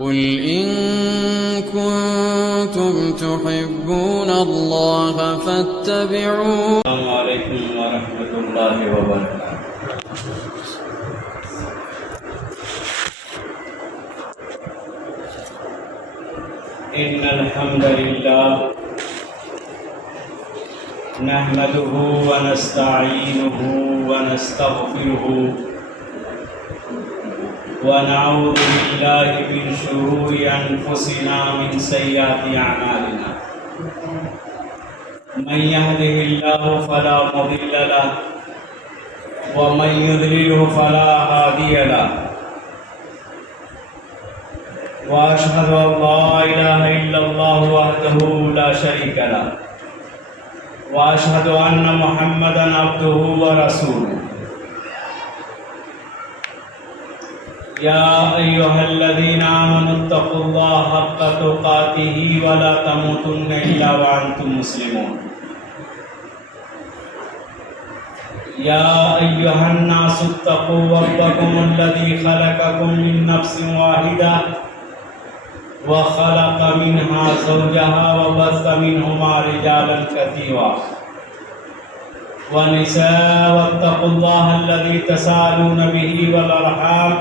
قل إن كنتم تحبون الله فاتبعون. السلام عليكم ورحمة الله وبركاته. إن الحمد لله نحمده ونستعينه ونستغفره ونعوذ بالله من شرور أنفسنا من سيئات أعمالنا من يهده الله فلا مضل له ومن يضلله فلا هادي له وأشهد أن لا إله إلا الله وحده لا شريك له وأشهد أن محمدا عبده ورسوله. يا أيها الذين آمنوا اتقوا الله حق تقاته ولا تموتن إلا وأنتم مسلمون. يا أيها الناس اتقوا ربكم الذي خلقكم من نفس واحدة وخلق منها زوجها وبث منهما رجالا كثيرا ونساء واتقوا الله الذي تساءلون به والأرحام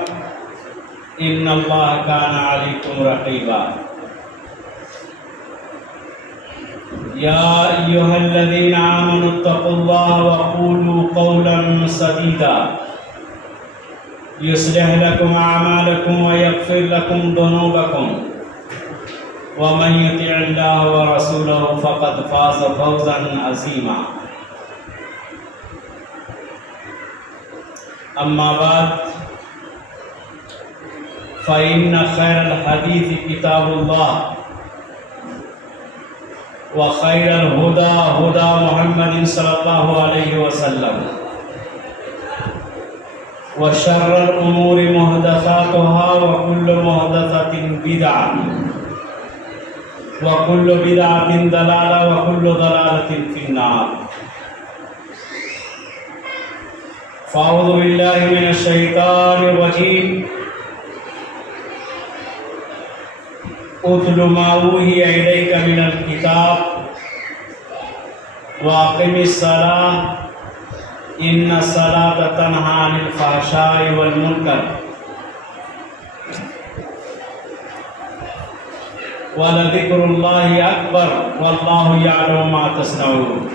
إن الله كان عليكم رقيبا. يا أيها الذين آمنوا اتقوا الله وقولوا قولا سديدا يصلح لكم أعمالكم ويغفر لكم ذنوبكم ومن يطع الله ورسوله فقد فاز فوزا عظيما. أما بعد فإن خير الحديث كتاب الله وخير الهدى هدى محمد صلى الله عليه وسلم وشر الأمور محدثاتها وكل محدثة بدعة وكل بدعة ضلالة وكل ضلالة في النار. فأعوذ بالله من الشيطان الرجيم. اتل ما اوحي إليك من الكتاب واقم الصلاة إن الصلاة تنهى عن الفحشاء والمنكر ولذكر الله أكبر والله يعلم ما تصنعون.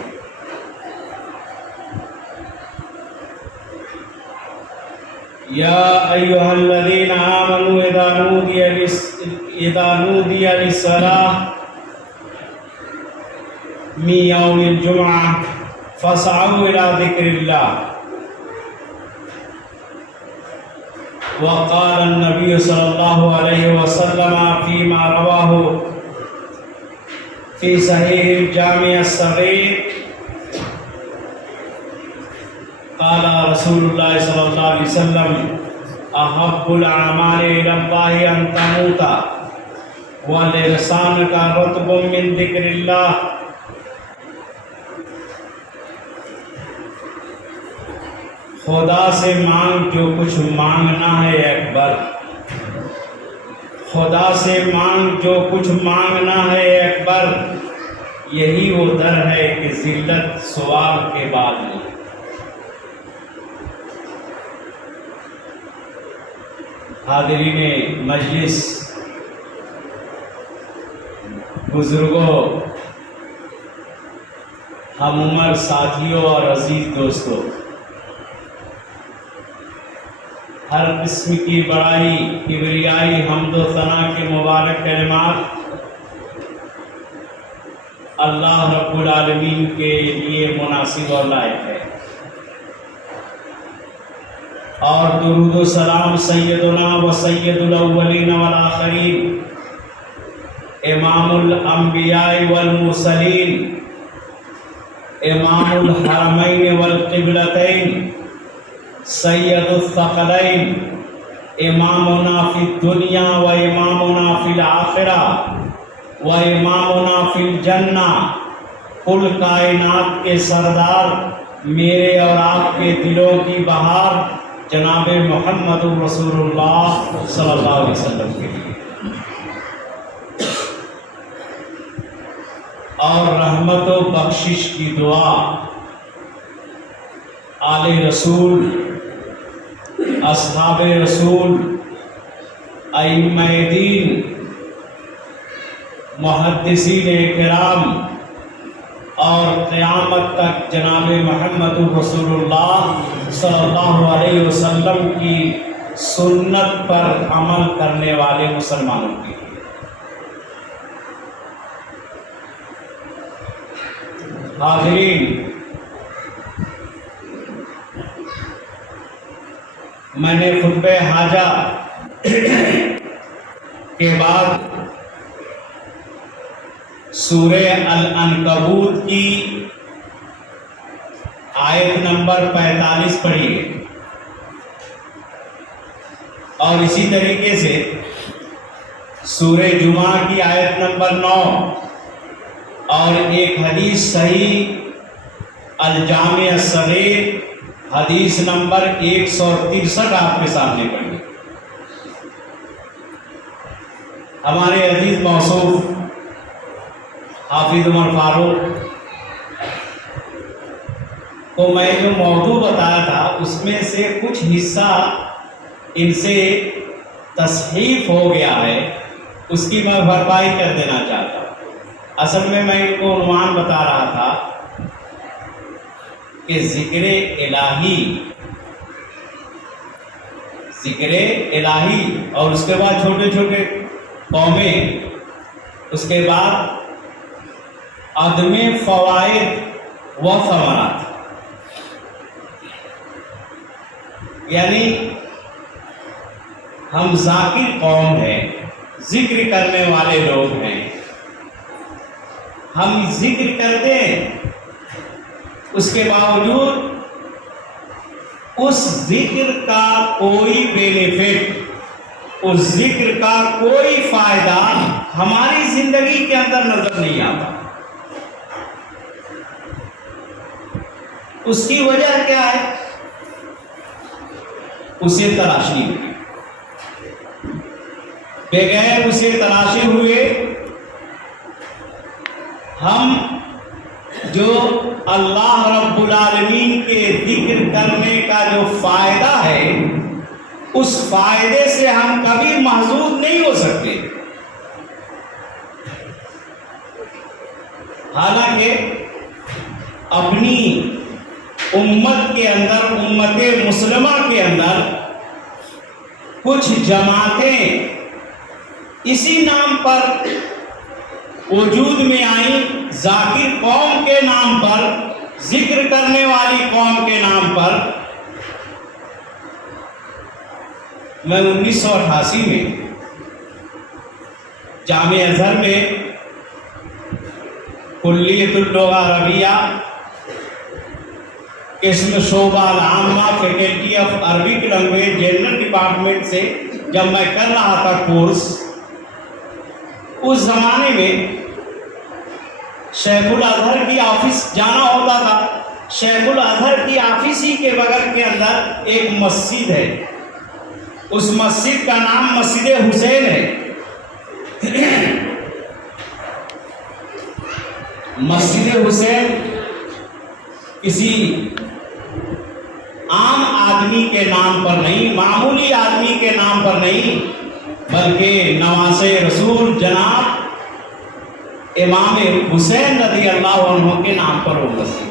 يا أيها الذين آمنوا إذا نودي للصلاة من يوم الجمعة فاسعوا إلى ذكر الله. وقال النبي صلى الله عليه وسلم فيما رواه في صحيح الجامع الصغير قال رسول الله صلى الله عليه وسلم أحب الأعمال إلى الله أن تموت ولسانك رطب من ذكر الله. خدا سے مانگ جو کچھ مانگنا ہے اکبر، خدا سے مانگ جو کچھ مانگنا ہے اکبر، یہی وہ در ہے کہ ذلت سوال کے بعد نہیں. حاضرین مجلس، بزرگوں، ہم عمر ساتھیوں اور عزیز دوستوں، ہر قسم کی بڑائی، کبریائی، حمد و ثنا کے مبارک کلمات اللہ رب العالمین کے لیے مناسب اور لائق ہے. اور درود و سلام سیدنا و سید الاولین والآخرین، امام الانبیاء والمرسلین، امام الحرمین والقبلتین، سید الثقلین، امامنا فی الدنیا و امامنا فی الآخرہ و امامنا فی الجنہ، کل کائنات کے سردار، میرے اور آپ کے دلوں کی بہار، جناب محمد رسول اللہ صلی اللہ علیہ وسلم کے لیے، اور رحمت و بخشش کی دعا آل رسول، اصحاب رسول، ائمہ دین، محدثین کرام اور قیامت تک جناب محمد رسول اللہ صلی اللہ علیہ وسلم کی سنت پر عمل کرنے والے مسلمانوں کی۔ حاضرین، میں نے خطبہ حاجہ کے بعد سورہ العنکبوت کی آیت نمبر 45 پڑھی ہے، اور اسی طریقے سے سورہ جمعہ کی آیت نمبر 9 اور ایک حدیث صحیح الجامع الصغیر حدیث نمبر 163 آپ کے سامنے پڑھی۔ ہمارے عزیز موصوف حافظ عمر فاروق کو میں جو موضوع بتایا تھا اس میں سے کچھ حصہ ان سے تصحیف ہو گیا ہے، اس کی میں بھرپائی کر دینا چاہتا ہوں۔ اصل میں ان کو عنوان بتا رہا تھا کہ ذکر الہی اور اس کے بعد چھوٹے چھوٹے قومیں، اس کے بعد عدم فوائد و ثمرات، یعنی ہم ذاکر قوم ہیں، ذکر کرنے والے لوگ ہیں، ہم ذکر کرتے ہیں، اس کے باوجود اس ذکر کا کوئی بینیفٹ، اس ذکر کا کوئی فائدہ ہماری زندگی کے اندر نظر نہیں آتا۔ اس کی وجہ کیا ہے؟ اسے تلاشی ہوئی، بغیر اسے تلاشے ہوئے ہم جو اللہ رب العالمین کے ذکر کرنے کا جو فائدہ ہے، اس فائدے سے ہم کبھی محظوظ نہیں ہو سکتے۔ حالانکہ اپنی امت کے اندر، امت مسلمہ کے اندر کچھ جماعتیں اسی نام پر وجود میں آئیں، ذاکر قوم کے نام پر، ذکر کرنے والی قوم کے نام پر۔ میں 1988 میں جامعہ ازہر میں کلیۃ اللغہ عربیہ قسم شعبہ العامہ faculty of Arabic language general department سے جب میں کر رہا تھا کورس، اس زمانے میں شیخ الازہر کی آفس جانا ہوتا تھا۔ شیخ الازہر کی آفس ہی کے بغل کے اندر ایک مسجد ہے، اس مسجد کا نام مسجد حسین ہے۔ مسجد حسین کسی عام آدمی کے نام پر نہیں، معمولی آدمی کے نام پر نہیں، بلکہ نواسہ رسول جناب امام حسین رضی اللہ عنہ کے نام پر وہ مسجد۔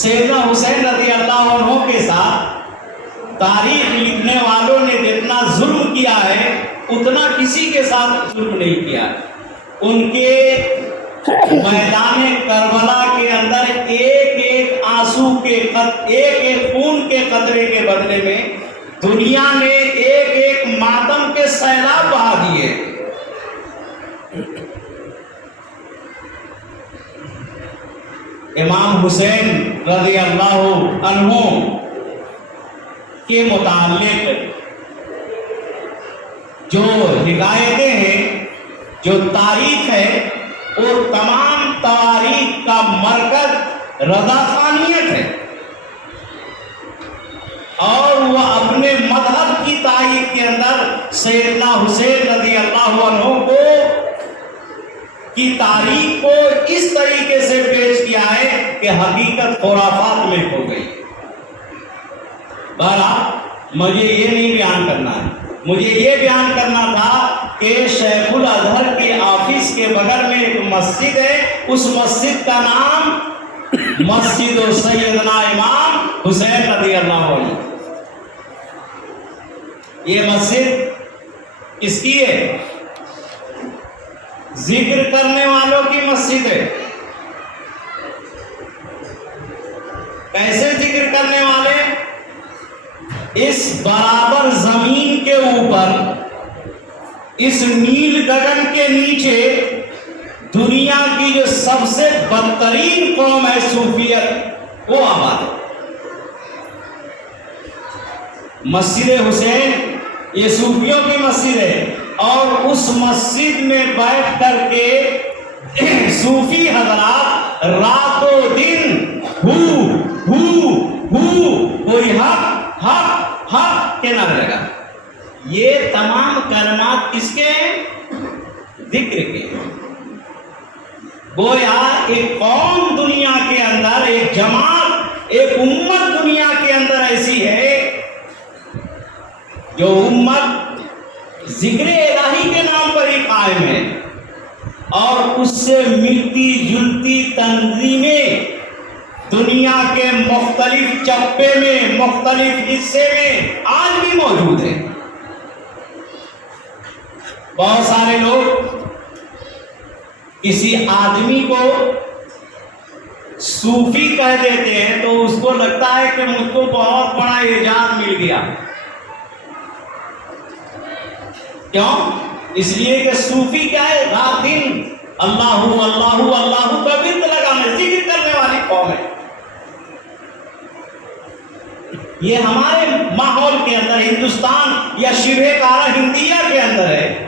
سیدنا حسین رضی اللہ عنہ کے ساتھ تاریخ لکھنے والوں نے جتنا ظلم کیا ہے اتنا کسی کے ساتھ ظلم نہیں کیا۔ ان کے میدان کربلا کے اندر ایک ایک آنسو کے ایک ایک خون کے قطرے کے بدلے میں دنیا نے ایک ایک ماتم کے سیلاب بہا دیے۔ امام حسین رضی اللہ عنہ کے متعلق جو حکایتیں ہیں، جو تاریخ ہے، وہ تمام تواریخ کا مرکز رضا خانیت ہے۔ اور وہ اپنے مذہب کی تائید کے اندر سیدنا حسین رضی اللہ عنہ کو کی تاریخ کو اس طریقے سے پیش کیا ہے کہ حقیقت خرافات میں ہو گئی۔ بہرحال مجھے یہ نہیں بیان کرنا ہے، مجھے یہ بیان کرنا تھا کہ شیخ الازہر کے آفس کے بغل میں ایک مسجد ہے، اس مسجد کا نام مسجد سیدنا امام حسین رضی اللہ عنہ۔ یہ مسجد کس کی ہے؟ ذکر کرنے والوں کی مسجد ہے۔ کیسے ذکر کرنے والے؟ اس برابر زمین کے اوپر، اس نیل گگن کے نیچے دنیا کی جو سب سے بدترین قوم ہے صوفیت، وہ آباد ہے۔ مسجد حسین یہ صوفیوں کی مسجد ہے، اور اس مسجد میں بیٹھ کر کے صوفی حضرات رات و دن کوئی حق حق حق کہنا رہے گا۔ یہ تمام کلمات کس کے ہیں؟ ذکر کے۔ گویا ایک قوم دنیا کے اندر، ایک جماعت، ایک امت دنیا کے اندر ایسی ہے جو امت ذکر الہی کے نام پر ہی قائم ہے، اور اس سے ملتی جلتی تنظیمیں دنیا کے مختلف چپے میں، مختلف حصے میں آج بھی موجود ہیں۔ بہت سارے لوگ کسی آدمی کو صوفی کہہ دیتے ہیں تو اس کو لگتا ہے کہ مجھ کو بہت بڑا اعجاز مل گیا۔ کیوں؟ اس لیے کہ صوفی کیا ہے؟ رات دن اللہ اللہ اللہ کا ورد لگانے، ذکر کرنے والی قوم ہے۔ یہ ہمارے ماحول کے اندر، ہندوستان یا شبہ کارا ہندیہ کے اندر ہے۔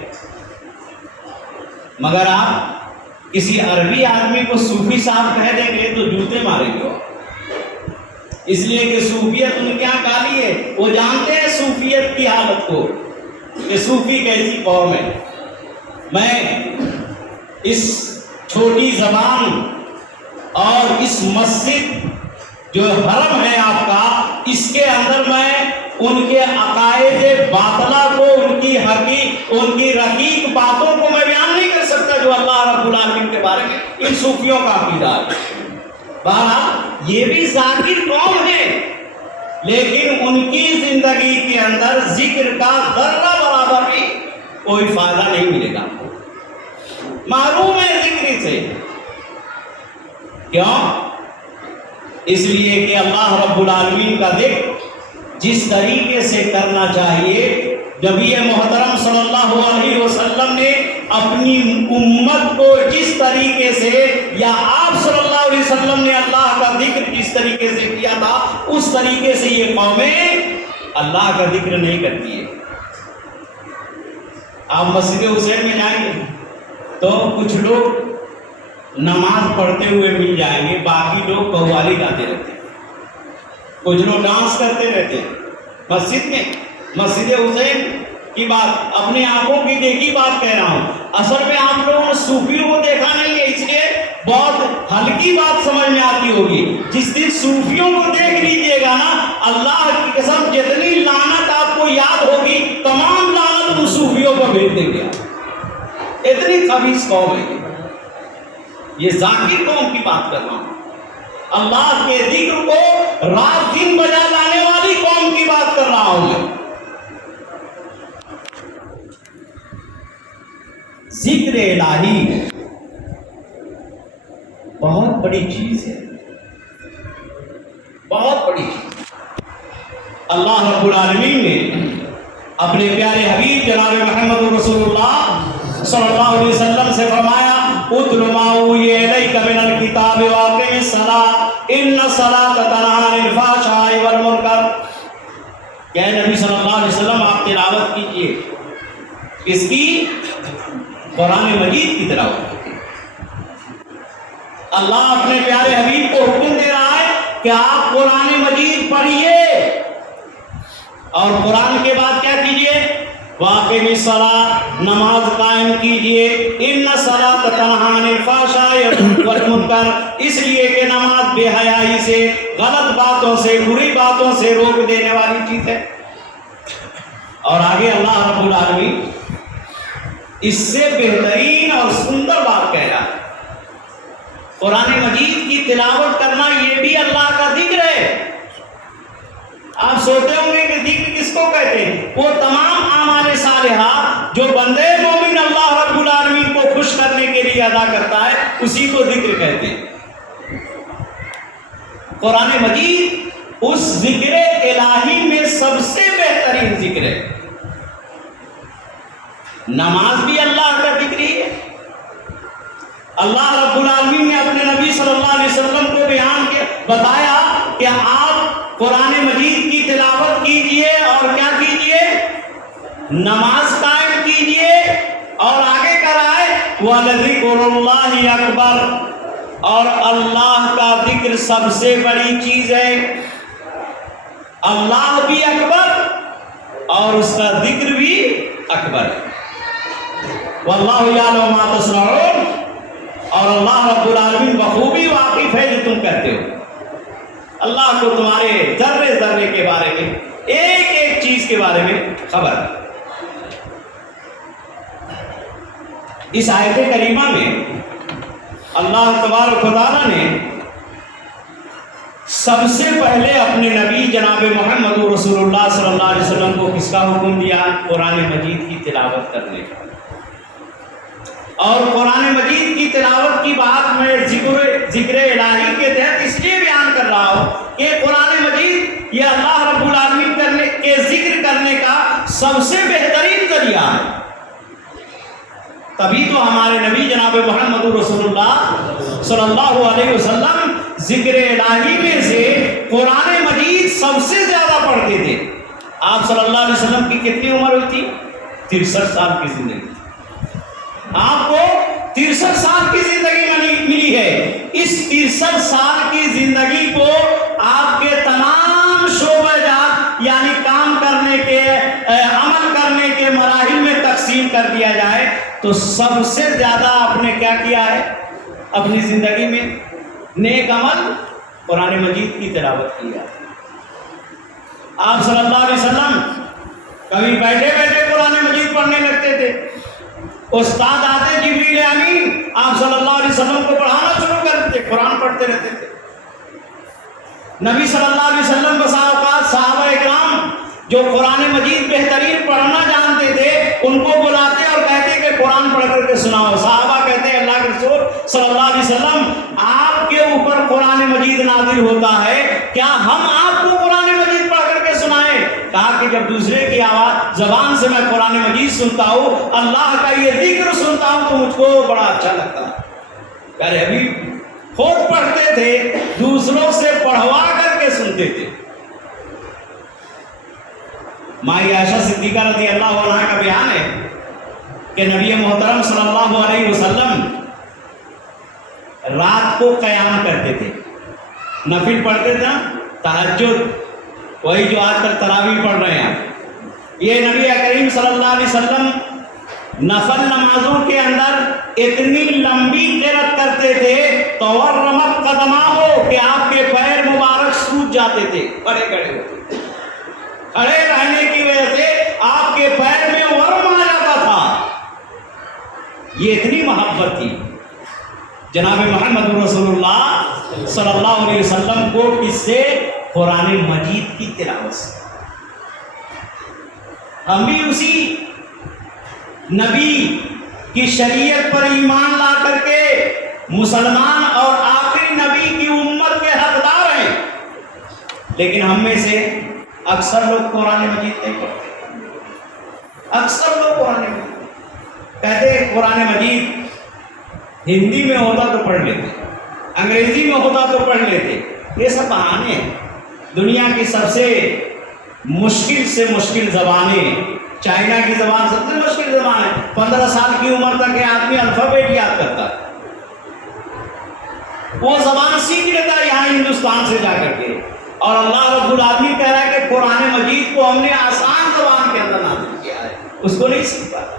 مگر آپ کسی عربی آدمی کو صوفی صاحب کہہ دیں گے تو جوتے ماریں گے، اس لیے کہ صوفیت ان کے یہاں گالی ہے۔ وہ جانتے ہیں صوفیت کی حالت کو کہ صوفی کیسی قوم ہے۔ میں اس چھوٹی زبان اور اس مسجد جو حرم ہے آپ کا، اس کے اندر میں ان کے عقائد باطلہ کو، ان کی رقیق باتوں کو میں بیان نہیں کر سکتا جو اللہ رب العالمین کے بارے میں ان صوفیوں کا عقیدہ ہے۔ بہرحال یہ بھی ذاکر قوم ہے، لیکن ان کی زندگی کے اندر ذکر کا ذرہ برابر بھی کوئی فائدہ نہیں ملے گا، محروم ہے ذکر سے۔ کیوں؟ اس لیے کہ اللہ رب العالمین کا ذکر جس طریقے سے کرنا چاہیے، نبی محترم صلی اللہ علیہ وسلم نے اپنی امت کو جس طریقے سے، یا آپ صلی اللہ علیہ وسلم نے اللہ کا ذکر جس طریقے سے کیا تھا، اس طریقے سے یہ قومیں اللہ کا ذکر نہیں کرتی ہے۔ آپ مسجد حسین میں جائیں گے تو کچھ لوگ نماز پڑھتے ہوئے مل جائیں گے، باقی لوگ قوالی گاتے رہتے ہیں، کچھ لوگ ڈانس کرتے رہتے ہیں مسجد میں۔ مسجد حسین کی بات اپنے آنکھوں کی دیکھی بات کہہ رہا ہوں، اصل میں آپ لوگوں نے صوفیوں کو دیکھا نہیں ہے، اس لیے بہت ہلکی بات سمجھ میں آتی ہوگی۔ جس دن صوفیوں کو دیکھ لیجیے گا نا، اللہ کی قسم جتنی لعنت آپ کو یاد ہوگی، تمام لعنت ان صوفیوں کو بھیج دیں گے۔ اتنی خبیث قوم ہے یہ، ذاکر قوم کی بات کر رہا ہوں، اللہ کے ذکر کو رات دن بجا لانے والی قوم کی بات کر رہا ہوں میں۔ ذکر الہی بہت بڑی چیز ہے، بہت بڑی چیز۔ اللہ رب العالمین نے اپنے پیارے حبیب جناب محمد رسول اللہ صلی اللہ علیہ وسلم سے فرمایا، اتل ما اوحی الیک من الکتاب واقم الصلاۃ ان الصلاۃ تنہی عن الفحشاء والمنکر۔ کہ نبی صلی اللہ علیہ وسلم آپ تلاوت کیجیے، کس کی؟ قرآن مجید کی تلاوت کیجیے۔ اللہ اپنے پیارے حبیب کو حکم دے رہا ہے کہ آپ قرآن مجید پڑھیے، اور قرآن کے بعد کیا کیجئے؟ واقعی الصلاۃ، نماز قائم کیجئے، ان الصلاۃ تنہی عن الفحشاء والمنکر، اس لیے کہ نماز بے حیائی سے، غلط باتوں سے، بری باتوں سے روک دینے والی چیز ہے۔ اور آگے اللہ رب العالمین اس سے بہترین اور سندر بات کہہ رہا ہے، قرآن مجید کی تلاوت کرنا یہ بھی اللہ کا ذکر ہے۔ آپ سوچتے ہوں گے کہ ذکر کس کو کہتے ہیں؟ وہ تمام اعمال صالحہ جو بندے مومن اللہ رب العالمین کو خوش کرنے کے لیے ادا کرتا ہے، اسی کو ذکر کہتے ہیں۔ قرآن مجید اس ذکر الہی میں سب سے بہترین ذکر ہے۔ نماز بھی اللہ کا ذکر ہی ہے۔ اللہ رب العالمین نے اپنے نبی صلی اللہ علیہ وسلم کو بیان کے بتایا کہ آپ قرآن مجید کی تلاوت کیجئے اور کیا کیجئے؟ نماز قائم کیجئے، اور آگے کر رہا ہے وَلَذِكْرُ اللَّهِ أَكْبَرُ، اور اللہ کا ذکر سب سے بڑی چیز ہے۔ اللہ بھی اکبر اور اس کا ذکر بھی اکبر ہے۔ وَاللَّهُ يَعْلَمُ مَا تَصْنَعُونَ، اور اللہ رب العالمین بخوبی واقف ہے جو تم کرتے ہو۔ اللہ کو تمہارے ذرے ذرے کے بارے میں، ایک ایک چیز کے بارے میں خبر ہے۔ اس آیت کریمہ میں اللہ تبارک و تعالیٰ نے سب سے پہلے اپنے نبی جناب محمد رسول اللہ صلی اللہ علیہ وسلم کو کس کا حکم دیا؟ قرآن مجید کی تلاوت کرنے کا۔ اور قرآن مجید کی تلاوت کی بات میں ذکر الہی کے تحت اس لیے بیان کر رہا ہوں کہ قرآن مجید یہ اللہ رب العالمین کے ذکر کرنے کا سب سے بہترین ذریعہ ہے۔ تبھی تو ہمارے نبی جناب محمد رسول اللہ صلی اللہ علیہ وسلم ذکر الہی میں سے قرآن مجید سب سے زیادہ پڑھتے تھے۔ آپ صلی اللہ علیہ وسلم کی کتنی عمر ہوئی تھی؟ 63 سال کی زندگی۔ آپ کو 63 سال کی زندگی ملی ہے۔ اس 63 سال کی زندگی کو آپ کے تمام شعبہ جات یعنی کام کرنے کے، عمل کرنے کے مراحل میں تقسیم کر دیا جائے تو سب سے زیادہ آپ نے کیا کیا ہے اپنی زندگی میں؟ نیک عمل، قرآن مجید کی تلاوت کیا۔ آپ صلی اللہ علیہ وسلم کبھی بیٹھے بیٹھے قرآن مجید پڑھنے لگتے تھے۔ استاد آتے جبریل امین، آپ صلی اللہ علیہ وسلم کو پڑھانا شروع کرتے تھے، قرآن پڑھتے رہتے تھے۔ نبی صلی اللہ علیہ وسلم بسا اوقات صحابہ اکرام جو قرآن مجید بہترین پڑھنا جانتے تھے ان کو بلاتے اور کہتے کہ قرآن پڑھ کر کے سناؤ۔ صحابہ کہتے ہیں اللہ کے رسول صلی اللہ علیہ وسلم آپ کے اوپر قرآن مجید نازل ہوتا ہے، کیا ہم آپ کو قرآن مجید پڑھ کر کے سنائیں؟ کہا کہ جب دوسرے کی آواز زبان سے میں قرآن مجید سنتا ہوں، اللہ کا یہ ذکر سنتا ہوں تو مجھ کو بڑا اچھا لگتا ہے۔ پہلے ابھی خود پڑھتے تھے، دوسروں سے پڑھوا کر کے سنتے تھے۔ مائی عائشہ صدیقہ رضی اللہ عنہا کا بیان ہے کہ نبی محترم صلی اللہ علیہ وسلم رات کو قیام کرتے تھے، نفل پڑھتے تھے، تہجد، وہی جو آج کل تراویح پڑھ رہے ہیں۔ یہ نبی کریم صلی اللہ علیہ وسلم نفل نمازوں کے اندر اتنی لمبی قرات کرتے تھے تورمت قدماہو کہ آپ کے پیر مبارک سوج جاتے تھے، کھڑے کھڑے ہوتے، کھڑے رہنے کی وجہ سے آپ کے پیر میں ورم آ جاتا تھا۔ یہ اتنی محبت تھی جناب محمد رسول اللہ صلی اللہ علیہ وسلم کو کس سے؟ قرآن مجید کی تلاوت سے۔ ہم بھی اسی نبی کی شریعت پر ایمان لا کر کے مسلمان اور آخری نبی کی امت کے حقدار ہیں، لیکن ہم میں سے اکثر لوگ قرآن مجید نہیں پڑھتے۔ اکثر لوگ قرآن مجید کہتے ہیں قرآن مجید ہندی میں ہوتا تو پڑھ لیتے، انگریزی میں ہوتا تو پڑھ لیتے۔ یہ سب بہانے ہیں۔ دنیا کی سب سے مشکل زبانیں، چائنا کی زبان سب سے مشکل زبان ہے۔ 15 سال کی عمر تک یہ آدمی الفابیٹ یاد کرتا ہے، وہ زبان سیکھ لیتا ہے یہاں ہندوستان سے جا کر کے۔ اور اللہ رب العالمین کہہ رہا ہے کہ قرآن مجید کو ہم نے آسان زبان کے اندر نازل کیا ہے، اس کو نہیں سیکھ پاتا۔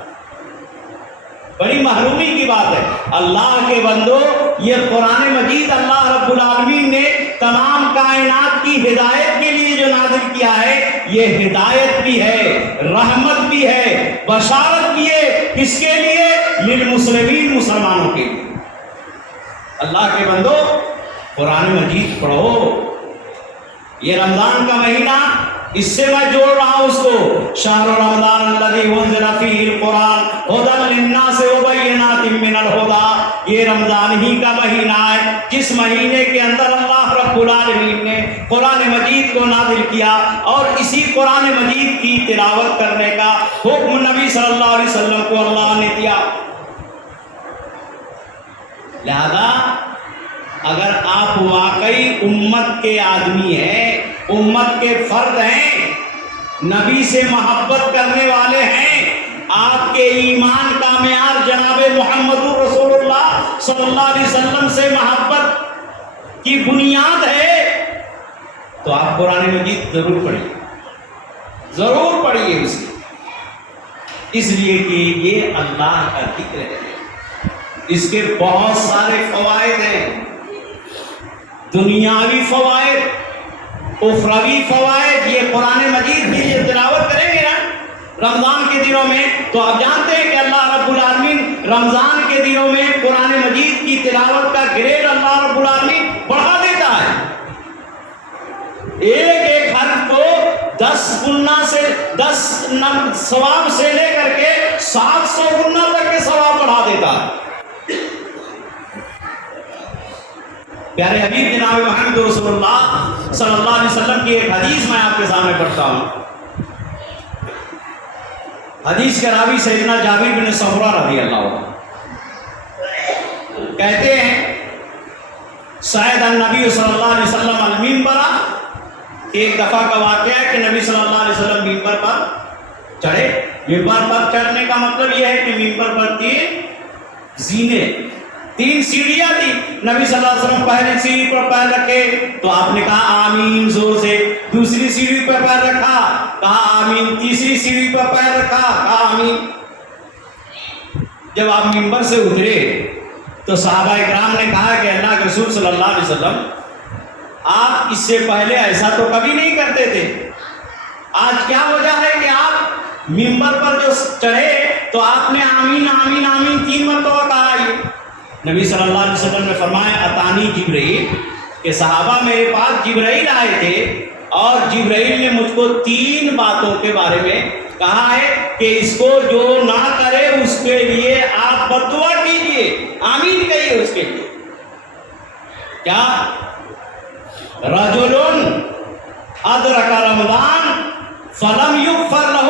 بڑی محرومی کی بات ہے۔ اللہ کے بندو، یہ قرآن مجید اللہ رب العالمین نے تمام کائنات کی ہدایت کے لیے جو نازل کیا ہے، یہ ہدایت بھی ہے، رحمت بھی ہے، بشارت بھی ہے۔ کس کے لیے؟ للمسلمین، مسلمانوں کے لیے۔ اللہ کے بندو، قرآن مجید پڑھو۔ یہ رمضان کا مہینہ، اس سے میں جوڑ رہا ہوں اس کو، شہر رمضان الذی انزل فیہ القرآن ھدی للناس وبینات من الھدی۔ یہ رمضان ہی کا مہینہ ہے جس مہینے کے اندر اللہ رب العالمین نے قرآن مجید کو نازل کیا، اور اسی قرآن مجید کی تلاوت کرنے کا حکم نبی صلی اللہ علیہ وسلم کو اللہ نے دیا۔ لہذا اگر آپ واقعی امت کے آدمی ہیں، امت کے فرد ہیں، نبی سے محبت کرنے والے ہیں، آپ کے ایمان کا معیار جناب محمد رسول اللہ صلی اللہ علیہ وسلم سے محبت کی بنیاد ہے، تو آپ قرآن مجید ضرور پڑھیے، ضرور پڑھیے اسے، اس لیے کہ یہ اللہ کا ذکر ہے، اس کے بہت سارے فوائد ہیں، دنیاوی فوائد، اخروی فوائد۔ یہ قرآن مجید کی یہ تلاوت کریں گے نا رمضان کے دنوں میں، تو آپ جانتے ہیں کہ اللہ رب العالمین رمضان کے دنوں میں قرآن مجید کی تلاوت کا گریڈ اللہ رب العالمین بڑھا دیتا ہے۔ ایک ایک حرف کو 10 گنا سے 10 ثواب سے لے کر کے 700 گنا تک کے ثواب بڑھا دیتا ہے۔ پیارے حبیب جناب محمد رسول اللہ صلی اللہ علیہ وسلم کی ایک حدیث میں آپ کے سامنے پڑھتا ہوں۔ حدیث کے راوی سیدنا جابر بن سمرہ رضی اللہ عنہ کہتے ہیں، صعد النبی صلی اللہ علیہ وسلم المنبر، ایک دفعہ کا واقعہ ہے کہ نبی صلی اللہ علیہ وسلم منبر پر چڑھے۔ منبر پر چڑھنے کا مطلب یہ ہے کہ منبر پر 3 زینے، 3 سیڑھیاں تھی۔ نبی صلی اللہ علیہ وسلم پہلی سیڑھی پر پیر رکھے تو آپ نے کہا آمین زور سے، دوسری سیڑھی پر پیر رکھا، کہا آمین، تیسری سیڑھی پر پیر رکھا، کہا آمین۔ جب آپ منبر سے اترے تو صحابہ اکرام نے کہا کہ اللہ کے رسول صلی اللہ علیہ وسلم، آپ اس سے پہلے ایسا تو کبھی نہیں کرتے تھے، آج کیا وجہ ہے کہ آپ منبر پر جو چڑھے تو آپ نے آمین آمین آمین 3 مرتبہ کہا؟ نبی صلی اللہ علیہ وسلم نے فرمایا، اتانی جبرائیل، کہ صحابہ میرے پاس جبرائیل آئے تھے، اور جبرائیل نے مجھ کو 3 باتوں کے بارے میں کہا ہے کہ اس کو جو نہ کرے اس کے لیے آپ بد دعا کیجیے، آمین کہیے اس کے لیے۔ کیا؟ رجل ادرک رمضان فلم یغفر له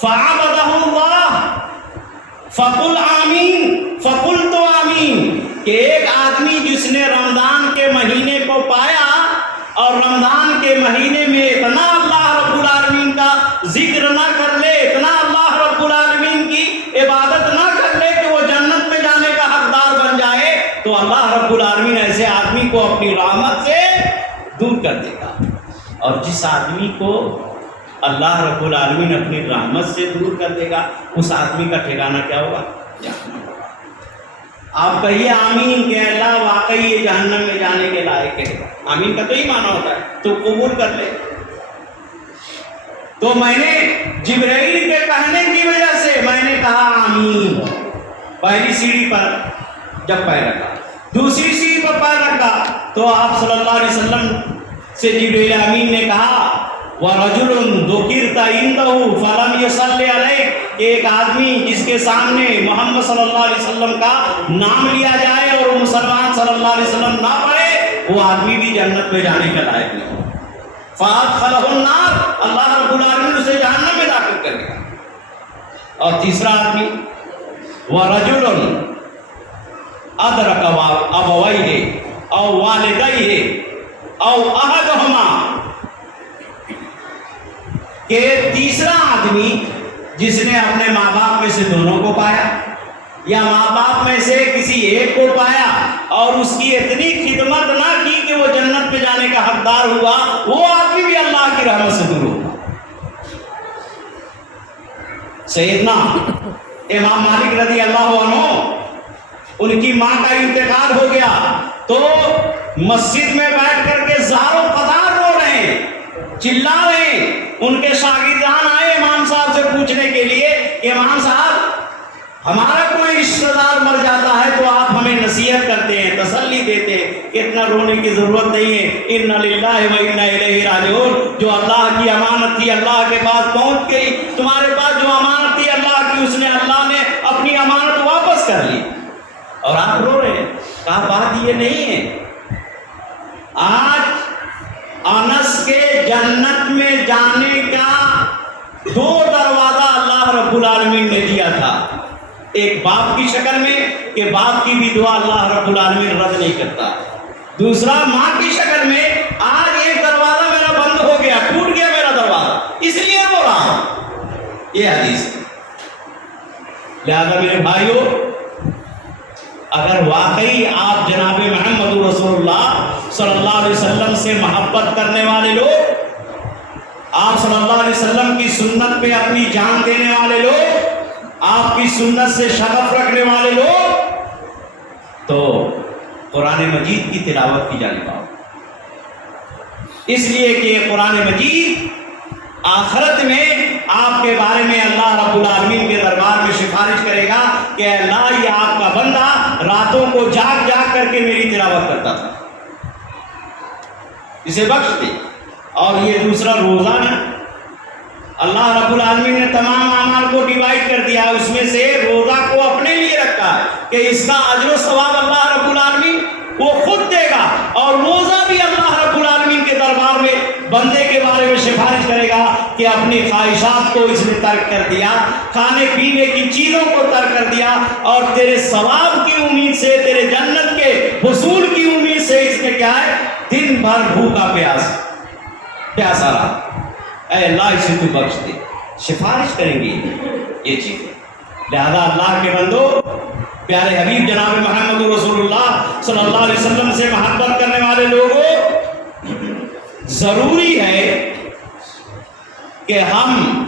فعبده اللہ فقل آمین فقلت آمین، کہ ایک آدمی جس نے رمضان کے مہینے کو پایا اور رمضان کے مہینے میں اتنا اللہ رب العالمین کا ذکر نہ کر لے، اتنا اللہ رب العالمین کی عبادت نہ کر لے کہ وہ جنت میں جانے کا حقدار بن جائے، تو اللہ رب العالمین ایسے آدمی کو اپنی رحمت سے دور کر دے گا۔ اور جس آدمی کو اللہ رب العالمین اپنی رحمت سے دور کر دے گا، اس آدمی کا ٹھکانہ کیا ہوگا؟ جہنم ہوگا۔ آپ کہیے آمین کہ اللہ واقعی یہ جہنم میں جانے کے لائق ہے، آمین کا تو ہی معنی ہوتا ہے، تو قبول کر لے۔ تو میں نے جبرائیل کے کہنے کی وجہ سے میں نے کہا آمین، پہلی سیڑھی پر جب پیر رکھا، دوسری سیڑھی پر پیر رکھا تو آپ صلی اللہ علیہ وسلم سے جبرائیل امین نے کہا، وَرَجُلٌ ذُكِرْتَ عِندَهُ فَلَمْ يُصَلِّ عَلَيْكَ، کہ ایک آدمی جس کے سامنے محمد صلی اللہ علیہ وسلم کا نام لیا جائے اور وہ مسلمان صلی اللہ علیہ وسلم نہ پڑھے، وہ آدمی بھی جنت میں جانے کا لائق نہیں، فَأَدْخَلَهُ النَّارَ، اللہ رب العالمین اسے جہنم میں داخل کر دے گا۔ اور تیسرا آدمی، وَرَجُلٌ أَدْرَكَ أَبَوَيْهِ أَوْ وَالِدَيْهِ أَوْ أَحَدَهُمَا، کہ تیسرا آدمی جس نے اپنے ماں باپ میں سے دونوں کو پایا یا ماں باپ میں سے کسی ایک کو پایا اور اس کی اتنی خدمت نہ کی کہ وہ جنت میں جانے کا حقدار ہوا وہ آدمی بھی اللہ کی رحمت سے دور ہوگا۔ سیدنا امام مالک رضی اللہ عنہ، ان کی ماں کا انتقال ہو گیا تو مسجد میں بیٹھ کر کے زار و پدار رو رہے ہیں، چلا رہے ہیں۔ ان کے شاگردان آئے امام صاحب سے پوچھنے کے لیے کہ امام صاحب ہمارا کوئی رشتہ دار مر جاتا ہے تو آپ ہمیں نصیحت کرتے ہیں، تسلی دیتے ہیں کہ اتنا رونے کی ضرورت نہیں ہے، انا للہ و انا الیہ راجعون، جو اللہ کی امانت تھی اللہ کے پاس پہنچ گئی، تمہارے پاس جو امانت تھی اللہ کی، اس نے اللہ نے اپنی امانت واپس کر لی اور آپ رو رہے ہیں۔ کہا بات یہ نہیں ہے، آج انس کے جنت میں جانے کا 2 دروازہ اللہ رب العالمین نے دیا تھا، ایک باپ کی شکل میں کہ باپ کی بھی دعا اللہ رب العالمین رد نہیں کرتا، دوسرا ماں کی شکل میں آج ایک دروازہ میرا بند ہو گیا، ٹوٹ گیا میرا دروازہ، اس لیے بول رہا ہوں۔ یہ حدیث ہے۔ لہذا میرے بھائیوں، اگر واقعی آپ جناب محمد رسول اللہ صلی اللہ علیہ وسلم سے محبت کرنے والے لوگ، آپ صلی اللہ علیہ وسلم کی سنت پہ اپنی جان دینے والے لوگ، آپ کی سنت سے شغف رکھنے والے لوگ، تو قرآن مجید کی تلاوت کی جانب آؤ، اس لیے کہ قرآن مجید آخرت میں آپ کے بارے میں اللہ رب العالمین کے دربار میں سفارش کرے گا کہ اللہ یہ آپ کا بندہ راتوں کو جاگ جاگ کر کے میری تلاوت کرتا تھا، اسے بخش دے۔ اور یہ دوسرا روزہ نا، اللہ رب العالمین نے تمام اعمال کو ڈیوائڈ کر دیا، اس میں سے روزہ کو اپنے لیے رکھا ہے کہ اس کا اجر و ثواب اللہ رب العالمین وہ خود دے گا، اور روزہ بھی اللہ رب العالمین کے دربار میں بندے کے بارے میں سفارش کرے گا کہ اپنی خواہشات کو اس نے ترک کر دیا، کھانے پینے کی چیزوں کو ترک کر دیا، اور تیرے ثواب کی امید سے، تیرے جنت کے حصول کی امید سے اس نے کیا ہے، دن بھر بھوکا پیاسا رہا، اے اللہ اسے تو بخش دے، سفارش کریں گے یہ چیزیں۔ لہذا اللہ کے بندو، پیارے حبیب جناب محمد رسول اللہ صلی اللہ علیہ وسلم سے محبت کرنے والے لوگوں، ضروری ہے کہ ہم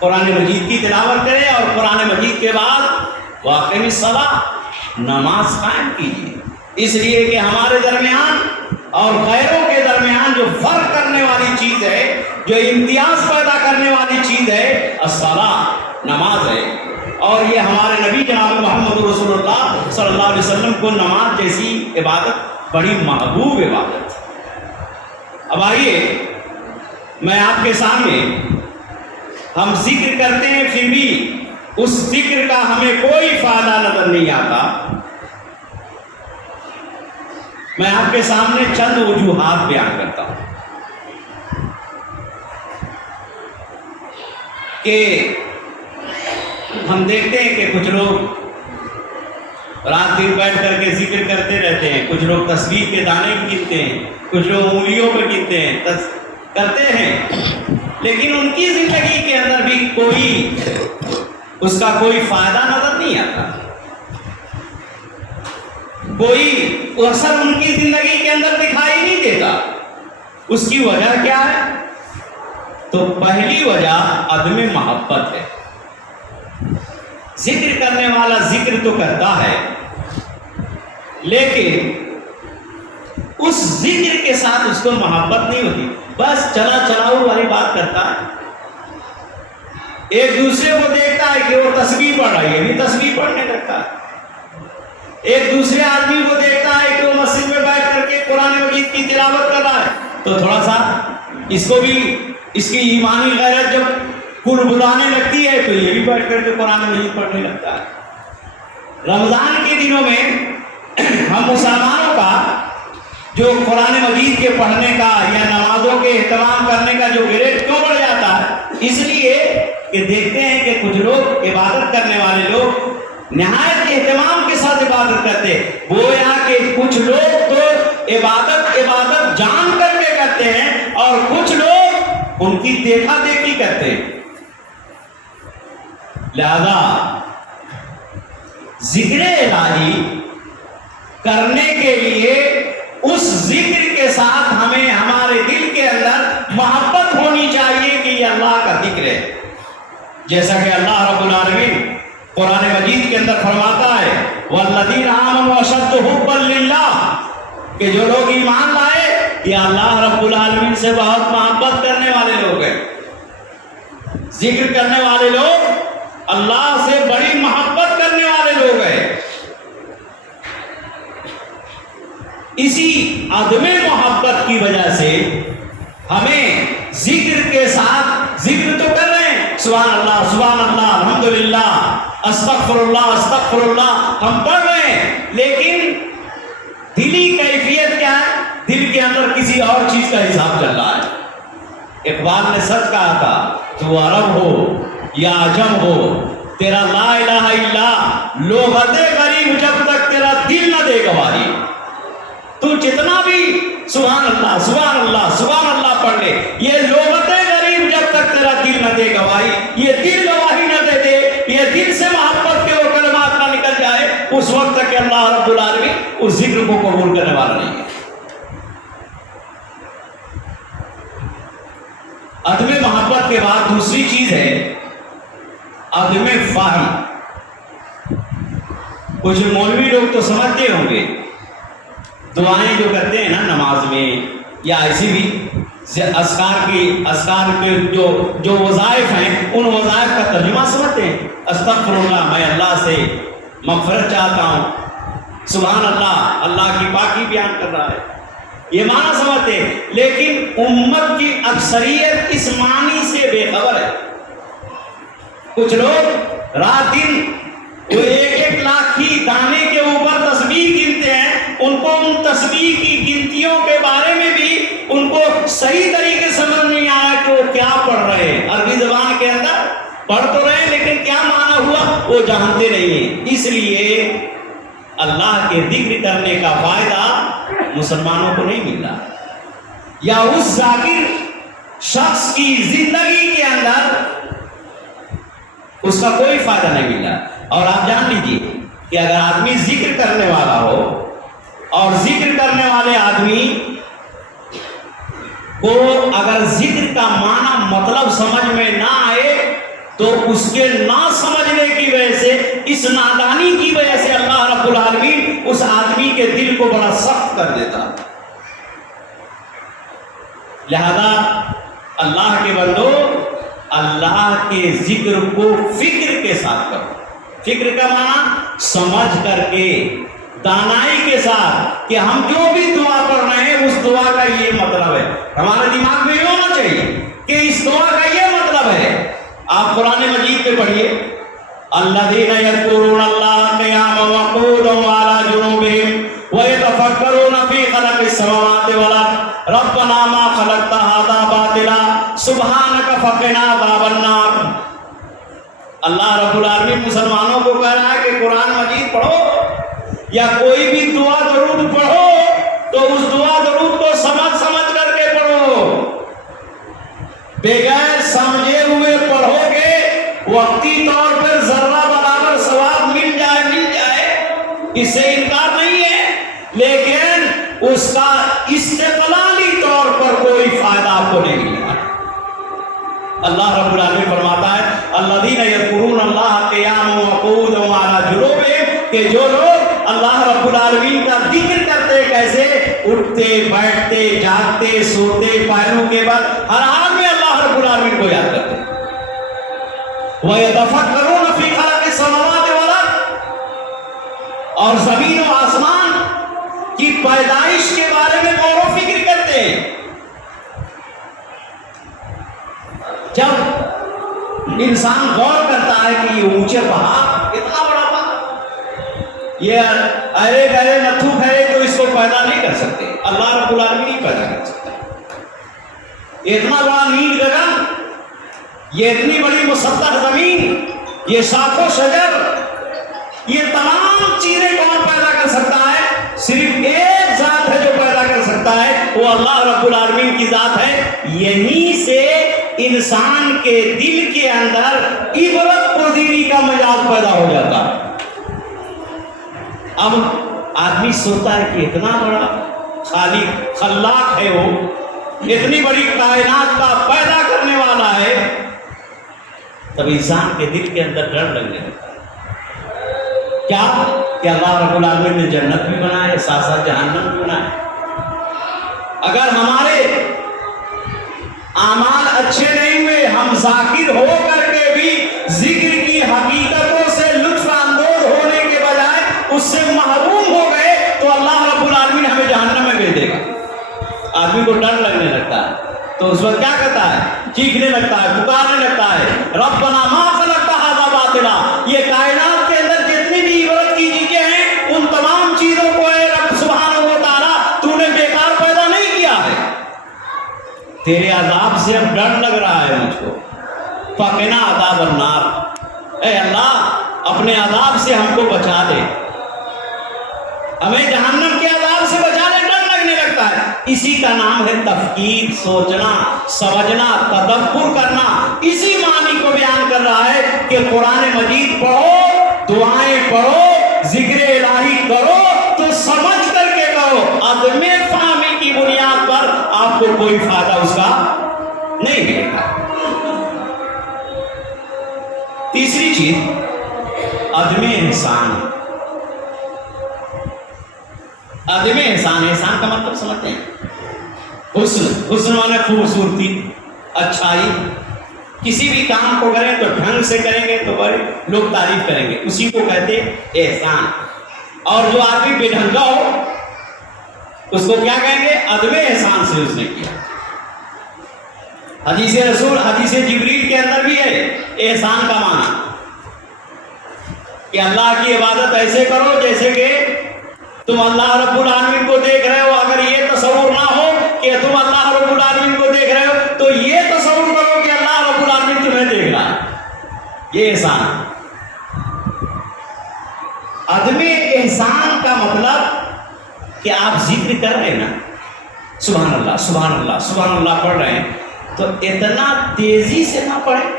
قرآن مجید کی تلاوت کریں، اور قرآن مجید کے بعد واقعی صلاۃ نماز قائم کیجیے، اس لیے کہ ہمارے درمیان اور غیروں کے درمیان جو فرق کرنے والی چیز ہے، جو امتیاز پیدا کرنے والی چیز ہے، الصلاۃ نماز ہے، اور یہ ہمارے نبی جناب محمد رسول اللہ صلی اللہ علیہ وسلم کو نماز جیسی عبادت بڑی محبوب عبادت ہے۔ اب آئیے میں آپ کے سامنے، ہم ذکر کرتے ہیں پھر بھی اس ذکر کا ہمیں کوئی فائدہ نظر نہیں آتا، میں آپ کے سامنے چند وجوہات بیان کرتا ہوں کہ ہم دیکھتے ہیں کہ کچھ لوگ رات دن بیٹھ کر کے ذکر کرتے رہتے ہیں، کچھ لوگ تسبیح کے دانے گنتے ہیں، کچھ لوگ انگلیوں پہ گنتے ہیں، کرتے ہیں، لیکن ان کی زندگی کے اندر بھی اس کا کوئی فائدہ نظر نہیں آتا، کوئی اثر ان کی زندگی کے اندر دکھائی نہیں دیتا۔ اس کی وجہ کیا ہے؟ تو پہلی وجہ عدم محبت ہے۔ ذکر کرنے والا ذکر تو کرتا ہے، لیکن اس ذکر کے ساتھ اس کو محبت نہیں ہوتی، بس چلا چلاؤ والی بات کرتا ہے، ایک دوسرے کو دیکھتا ہے کہ وہ تسبیح پڑھ رہی ہے، بھی تسبیح پڑھنے لگتا ہے، ایک دوسرے آدمی کو دیکھتا ہے کہ وہ مسجد میں بیٹھ کر کے قرآن مجید کی تلاوت کر رہا ہے، تو تھوڑا سا اس کو بھی اس کی ایمانی غیرت جب کل بلانے لگتی ہے تو یہ بھی بیٹھ کر کے قرآن مجید پڑھنے لگتا ہے۔ رمضان کے دنوں میں ہم مسلمانوں کا جو قرآن مجید کے پڑھنے کا یا نمازوں کے اہتمام کرنے کا جو گریڈ کیوں بڑھ جاتا ہے؟ اس لیے کہ دیکھتے ہیں کہ کچھ لوگ عبادت کرنے والے لوگ نہایت اہتمام کے ساتھ عبادت کرتے، گویا کہ کچھ لوگ تو عبادت جان کر کے کرتے ہیں، اور کچھ لوگ ان کی دیکھا دیکھی کرتے ہیں۔ لہذا ذکر الہی کرنے کے لیے اس ذکر کے ساتھ ہمیں ہمارے دل کے اندر محبت ہونی چاہیے کہ یہ اللہ کا ذکر ہے. جیسا کہ اللہ رب العالمین قرآن مجید کے اندر فرماتا ہے والذین آمنوا اشد حبا للہ، کہ جو لوگ ایمان لائے یہ اللہ رب العالمین سے بہت محبت کرنے والے لوگ ہیں. ذکر کرنے والے لوگ اللہ سے بڑی محبت کرنے والے لوگ ہیں. اسی عدم محبت کی وجہ سے ہمیں ذکر کے ساتھ ذکر تو کر رہے ہیں، سبحان اللہ الحمدللہ استغفر اللہ ہم پڑھ رہے ہیں، لیکن دلی کیفیت کیا ہے؟ دل کے اندر کسی اور چیز کا حساب چل رہا ہے. اقبال نے سچ کہا تھا، تو عرب ہو یا عجم ہو، تیرا لا الہ الا لغت غریب جب تک تیرا دل نہ دے گواہی. تو جتنا بھی سبحان اللہ پڑھ لے، یہ لغت غریب جب تک تیرا دل نہ دے گواہی، یہ دل گواہی نہ دے دے، یہ دل سے محبت کے وہ کلمات نہ نکل جائے، اس وقت تک کہ اللہ رب العالمین اس ذکر کو قبول کرنے والا نہیں ہے. عدم محبت کے بعد دوسری چیز ہے عدم فہم. کچھ مولوی لوگ تو سمجھتے ہوں گے دعائیں جو کرتے ہیں نا نماز میں یا ایسی بھی اذکار کے جو وظائف ہیں، ان وظائف کا ترجمہ سمجھتے ہیں. استغفر اللہ، میں اللہ سے مغفرت چاہتا ہوں، سبحان اللہ کی پاکی بیان کر رہا ہے، یہ معنی سمجھتے ہیں. لیکن امت کی اکثریت اس معنی سے بے خبر ہے. کچھ لوگ رات دن وہ 1 لاکھ کی دانے کے اوپر تسبیح گنتے ہیں، ان کو ان تسبیح کی گنتیوں کے بارے میں بھی ان کو صحیح طریقے سمجھ نہیں آیا کہ وہ کیا پڑھ رہے ہیں. عربی زبان کے اندر پڑھ تو رہے ہیں لیکن کیا معنی ہوا وہ جانتے نہیں ہیں. اس لیے اللہ کے ذکر کرنے کا فائدہ مسلمانوں کو نہیں مل رہا، یا اس ذاکر شخص کی زندگی کے اندر اس کا کوئی فائدہ نہیں مل رہا. اور آپ جان لیجیے کہ اگر آدمی ذکر کرنے والا ہو اور ذکر کرنے والے آدمی کو اگر ذکر کا معنی مطلب سمجھ میں نہ آئے تو اس کے نہ سمجھنے کی وجہ سے، اس نادانی کی وجہ سے اللہ رب العالمین اس آدمی کے دل کو بڑا سخت کر دیتا. لہذا اللہ کے بندو اللہ کے ذکر کو فکر کے ساتھ کرو. فکر کا معنی سمجھ کر کے، دانائی کے ساتھ، کہ ہم جو بھی دعا پڑھ رہے ہیں اس دعا کا یہ مطلب ہے. ہمارے دماغ میں یہ ہونا چاہیے کہ اس دعا کا یہ مطلب ہے. آپ قرآن مجید پہ پڑھیے الذین یذکرون اللہ قیاما وقعودا وعلی جنوبہم ویتفکرون فی خلق السماوات والارض ربنا ما خلقت ھذا باطلا سبحانک فقنا عذاب النار. اللہ رب العالمین مسلمانوں کو کہہ رہا ہے کہ قرآن مجید پڑھو یا کوئی بھی دعا درود پڑھو تو اس دعا درود کو سمجھ کر کے پڑھو. بغیر سمجھے ہوئے پڑھو گے وقتی طور پر ذرہ برابر ثواب مل جائے اس سے انکار نہیں ہے، لیکن اس کا استقلالی طور پر کوئی فائدہ آپ کو نہیں ملے گا. اللہ رب العالمین فرماتا ہے الذین یذکرون اللہ قیاما وقعودا وعلی جنوبہم، کہ جو لوگ اللہ رب العالمین کا ذکر کرتے، کیسے؟ اٹھتے، بیٹھتے، جاگتے، سوتے، پیروں کے بل، ہر حال میں اللہ رب العالمین کو یاد کرتے. وَيَتَفَكَّرُونَ فِي خَلْقِ السَّمَاوَاتِ وَالْأَرْضِ، اور زمین و آسمان کی پیدائش کے بارے میں غور و فکر کرتے ہیں. جب انسان غور کرتا ہے کہ یہ اونچے پہاڑ، اتنا بڑا پہاڑ، یہ ارے گہرے نتھو کھڑے تو اس کو پیدا نہیں کر سکتے، اللہ رب العالمین ہی پیدا کر سکتا ہے. اتنا بڑا نیل گگن، یہ اتنی بڑی مسطح زمین، یہ شاخ و شجر، یہ تمام چیزیں کون پیدا کر سکتا ہے؟ صرف ایک ذات ہے جو پیدا کر سکتا ہے، وہ اللہ رب العالمین کی ذات ہے. یہیں سے انسان کے دل کے اندر عبرت پذیری کا مزاج پیدا ہو جاتا ہے. اب آدمی سوچتا ہے کہ اتنا بڑا خالق خلاق ہے، وہ اتنی بڑی کائنات کا پیدا کرنے والا ہے، تب انسان کے دل کے اندر ڈر لگنے لگتا ہے۔ کیا کہ اللہ رب العالمین نے جنت بھی بنایا، ساتھ ساتھ جہنم بھی بنایا۔ اگر ہمارے اعمال اچھے نہیں ہوئے، ہم ذاکر ہو کر کے بھی ذکر کی حقیقتوں سے لطف اندوز ہونے کے بجائے اس سے محروم ہو گئے تو اللہ رب العالمین ہمیں جہنم میں بھیج دے گا۔ آدمی کو ڈر لگنے لگتا ہے تو اس وقت کیا کرتا ہے؟ چیخنے لگتا ہے، پکارنے لگتا ہے، ربنا ما خلقت ھذا باطلا۔ یہ کائنات کے اندر جتنی بھی عبرت کی چیزیں ہیں، ان تمام چیزوں کو اے رب سبحانہ و تعالیٰ تو نے بیکار پیدا نہیں کیا ہے۔ تیرے عذاب سے اب ڈر لگ رہا ہے مجھ کو، فقنا عذاب النار۔ اے اللہ اپنے عذاب سے ہم کو بچا دے، ہمیں جہنم کے عذاب سے بچا دے، ڈر لگنے لگتا ہے۔ اسی کا نام ہے تفکیر، سوچنا، سمجھنا، تدبر کرنا۔ اسی معنی کو بیان کر رہا ہے کہ قرآن مجید پڑھو، دعائیں پڑھو، ذکر الہی کرو تو سمجھ کر کے کرو، عدم فہمی کی بنیاد پر آپ کو کوئی فائدہ اس کا نہیں ملے گا۔ تیسری چیز عدم احسان۔ عدم احسان، احسان کا مطلب سمجھتے ہیں؟ حسن، حسن مانا خوبصورتی، اچھائی۔ کسی بھی کام کو کریں تو ڈھنگ سے کریں گے تو بڑے لوگ تعریف کریں گے، اسی کو کہتے احسان۔ اور جو آدمی بے ڈھنگا ہو اس کو کیا کہیں گے؟ عدم احسان سے اس نے کیا۔ حدیث رسول، حدیث جبریل کے اندر بھی ہے احسان کا معنی کہ اللہ کی عبادت ایسے کرو جیسے کہ تم اللہ رب العالمین کو دیکھ رہے ہو۔ اگر یہ تصور نہ ہو کہ تم اللہ رب العالمین کو دیکھ رہے ہو تو یہ تصور کرو کہ اللہ رب العالمین تمہیں دیکھ رہا ہے۔ یہ احسان۔ عدم احسان کا مطلب کہ آپ ذکر کر رہے ہیں نا، سبحان اللہ سبحان اللہ سبحان اللہ پڑھ رہے ہیں تو اتنا تیزی سے نہ پڑھیں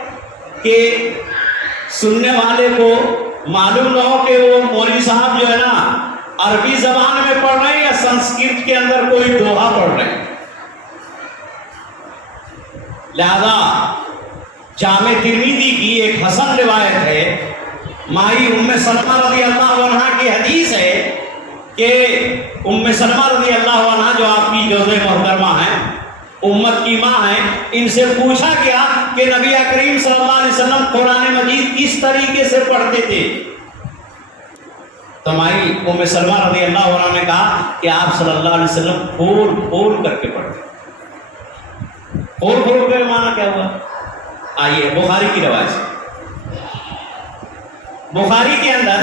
کہ سننے والے کو معلوم نہ ہو کہ وہ مولوی صاحب جو ہے نا عربی زبان میں پڑھ رہے ہیں یا سنسکرت کے اندر کوئی دوہا پڑھ رہے ہیں۔ لہذا جامع ترمذی کی ایک حسن روایت ہے، مائی ام سلمہ رضی اللہ عنہ کی حدیث ہے کہ ام سلمہ رضی اللہ عنہ جو آپ کی جوز محترمہ ہیں، امت کی ماں ہیں، ان سے پوچھا گیا کہ نبی کریم صلی اللہ علیہ وسلم قرآن مجید کس طریقے سے پڑھتے تھے؟ تو مائی ام سلمہ رضی اللہ عنہ نے کہا کہ آپ صلی اللہ علیہ وسلم کھول کھول کر کے پڑھتے۔ کھول کھول کے معنی کیا ہوا؟ آئیے بخاری کی روایت سے، بخاری کے اندر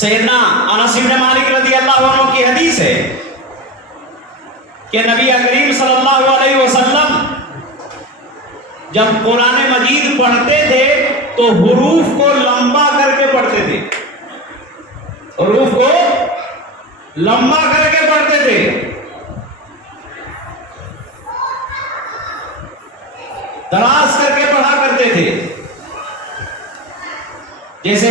سیدنا انس بن مالک رضی اللہ عنہ کی حدیث ہے کہ نبی کریم صلی اللہ علیہ وسلم جب قرآن مجید پڑھتے تھے تو حروف کو لمبا کر کے پڑھتے تھے، حروف کو لمبا کر کے پڑھتے تھے۔ دراز کر کے پڑھا کرتے تھے۔ جیسے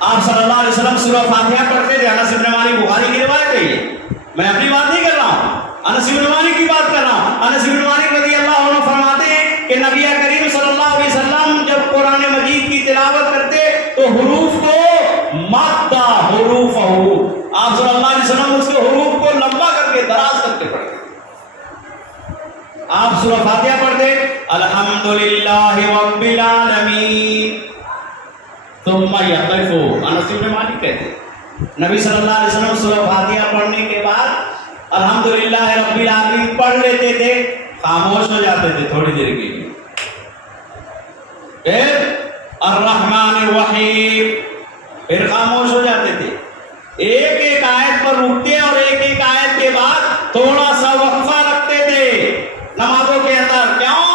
آپ صلی اللہ علیہ وسلم سورہ فاتحہ پڑھتے تھے، انس بن مالک، بخاری کی روایت ہے یہ، میں اپنی بات نہیں کر رہا ہوں، انس بن مالک کی بات کر رہا ہوں۔ انس بن مالک رضی اللہ عنہ فرماتے ہیں کہ نبی کریم صلی اللہ علیہ وسلم جب قرآن مجید کی تلاوت کرتے تو حروف کو مادہ حروف آپ صلی اللہ علیہ وسلم اس کے حروف کو لمبا کر کے دراز کر کے پڑھتے۔ آپ سورہ فاتحہ پڑھتے الحمدللہ رب العالمین ثم یقف، انس بن مالک کہتے ہیں نبی صلی اللہ علیہ وسلم سورہ فاتحہ پڑھنے کے بعد الحمدللہ رب العالمین پڑھ لیتے تھے، خاموش ہو جاتے تھے تھوڑی دیر کے لیے، پھر الرحمن الرحیم، پھر خاموش ہو جاتے تھے، ایک ایک آیت پر رکتے اور ایک ایک آیت کے بعد تھوڑا سا وقفہ رکھتے تھے نمازوں کے اندر۔ کیوں؟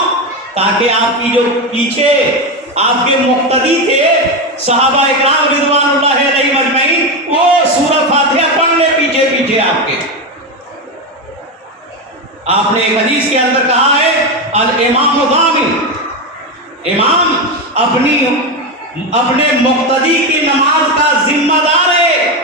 تاکہ آپ کی جو پیچھے آپ کے مقتدی تھے صحابہ اکرام رضوان اللہ علیہم اجمعین، وہ سورہ فاتحہ پڑھ لے پیچھے پیچھے آپ کے۔ آپ نے ایک حدیث کے اندر کہا ہے الامام ضامن، امام اپنے مقتدی کی نماز کا ذمہ دار ہے،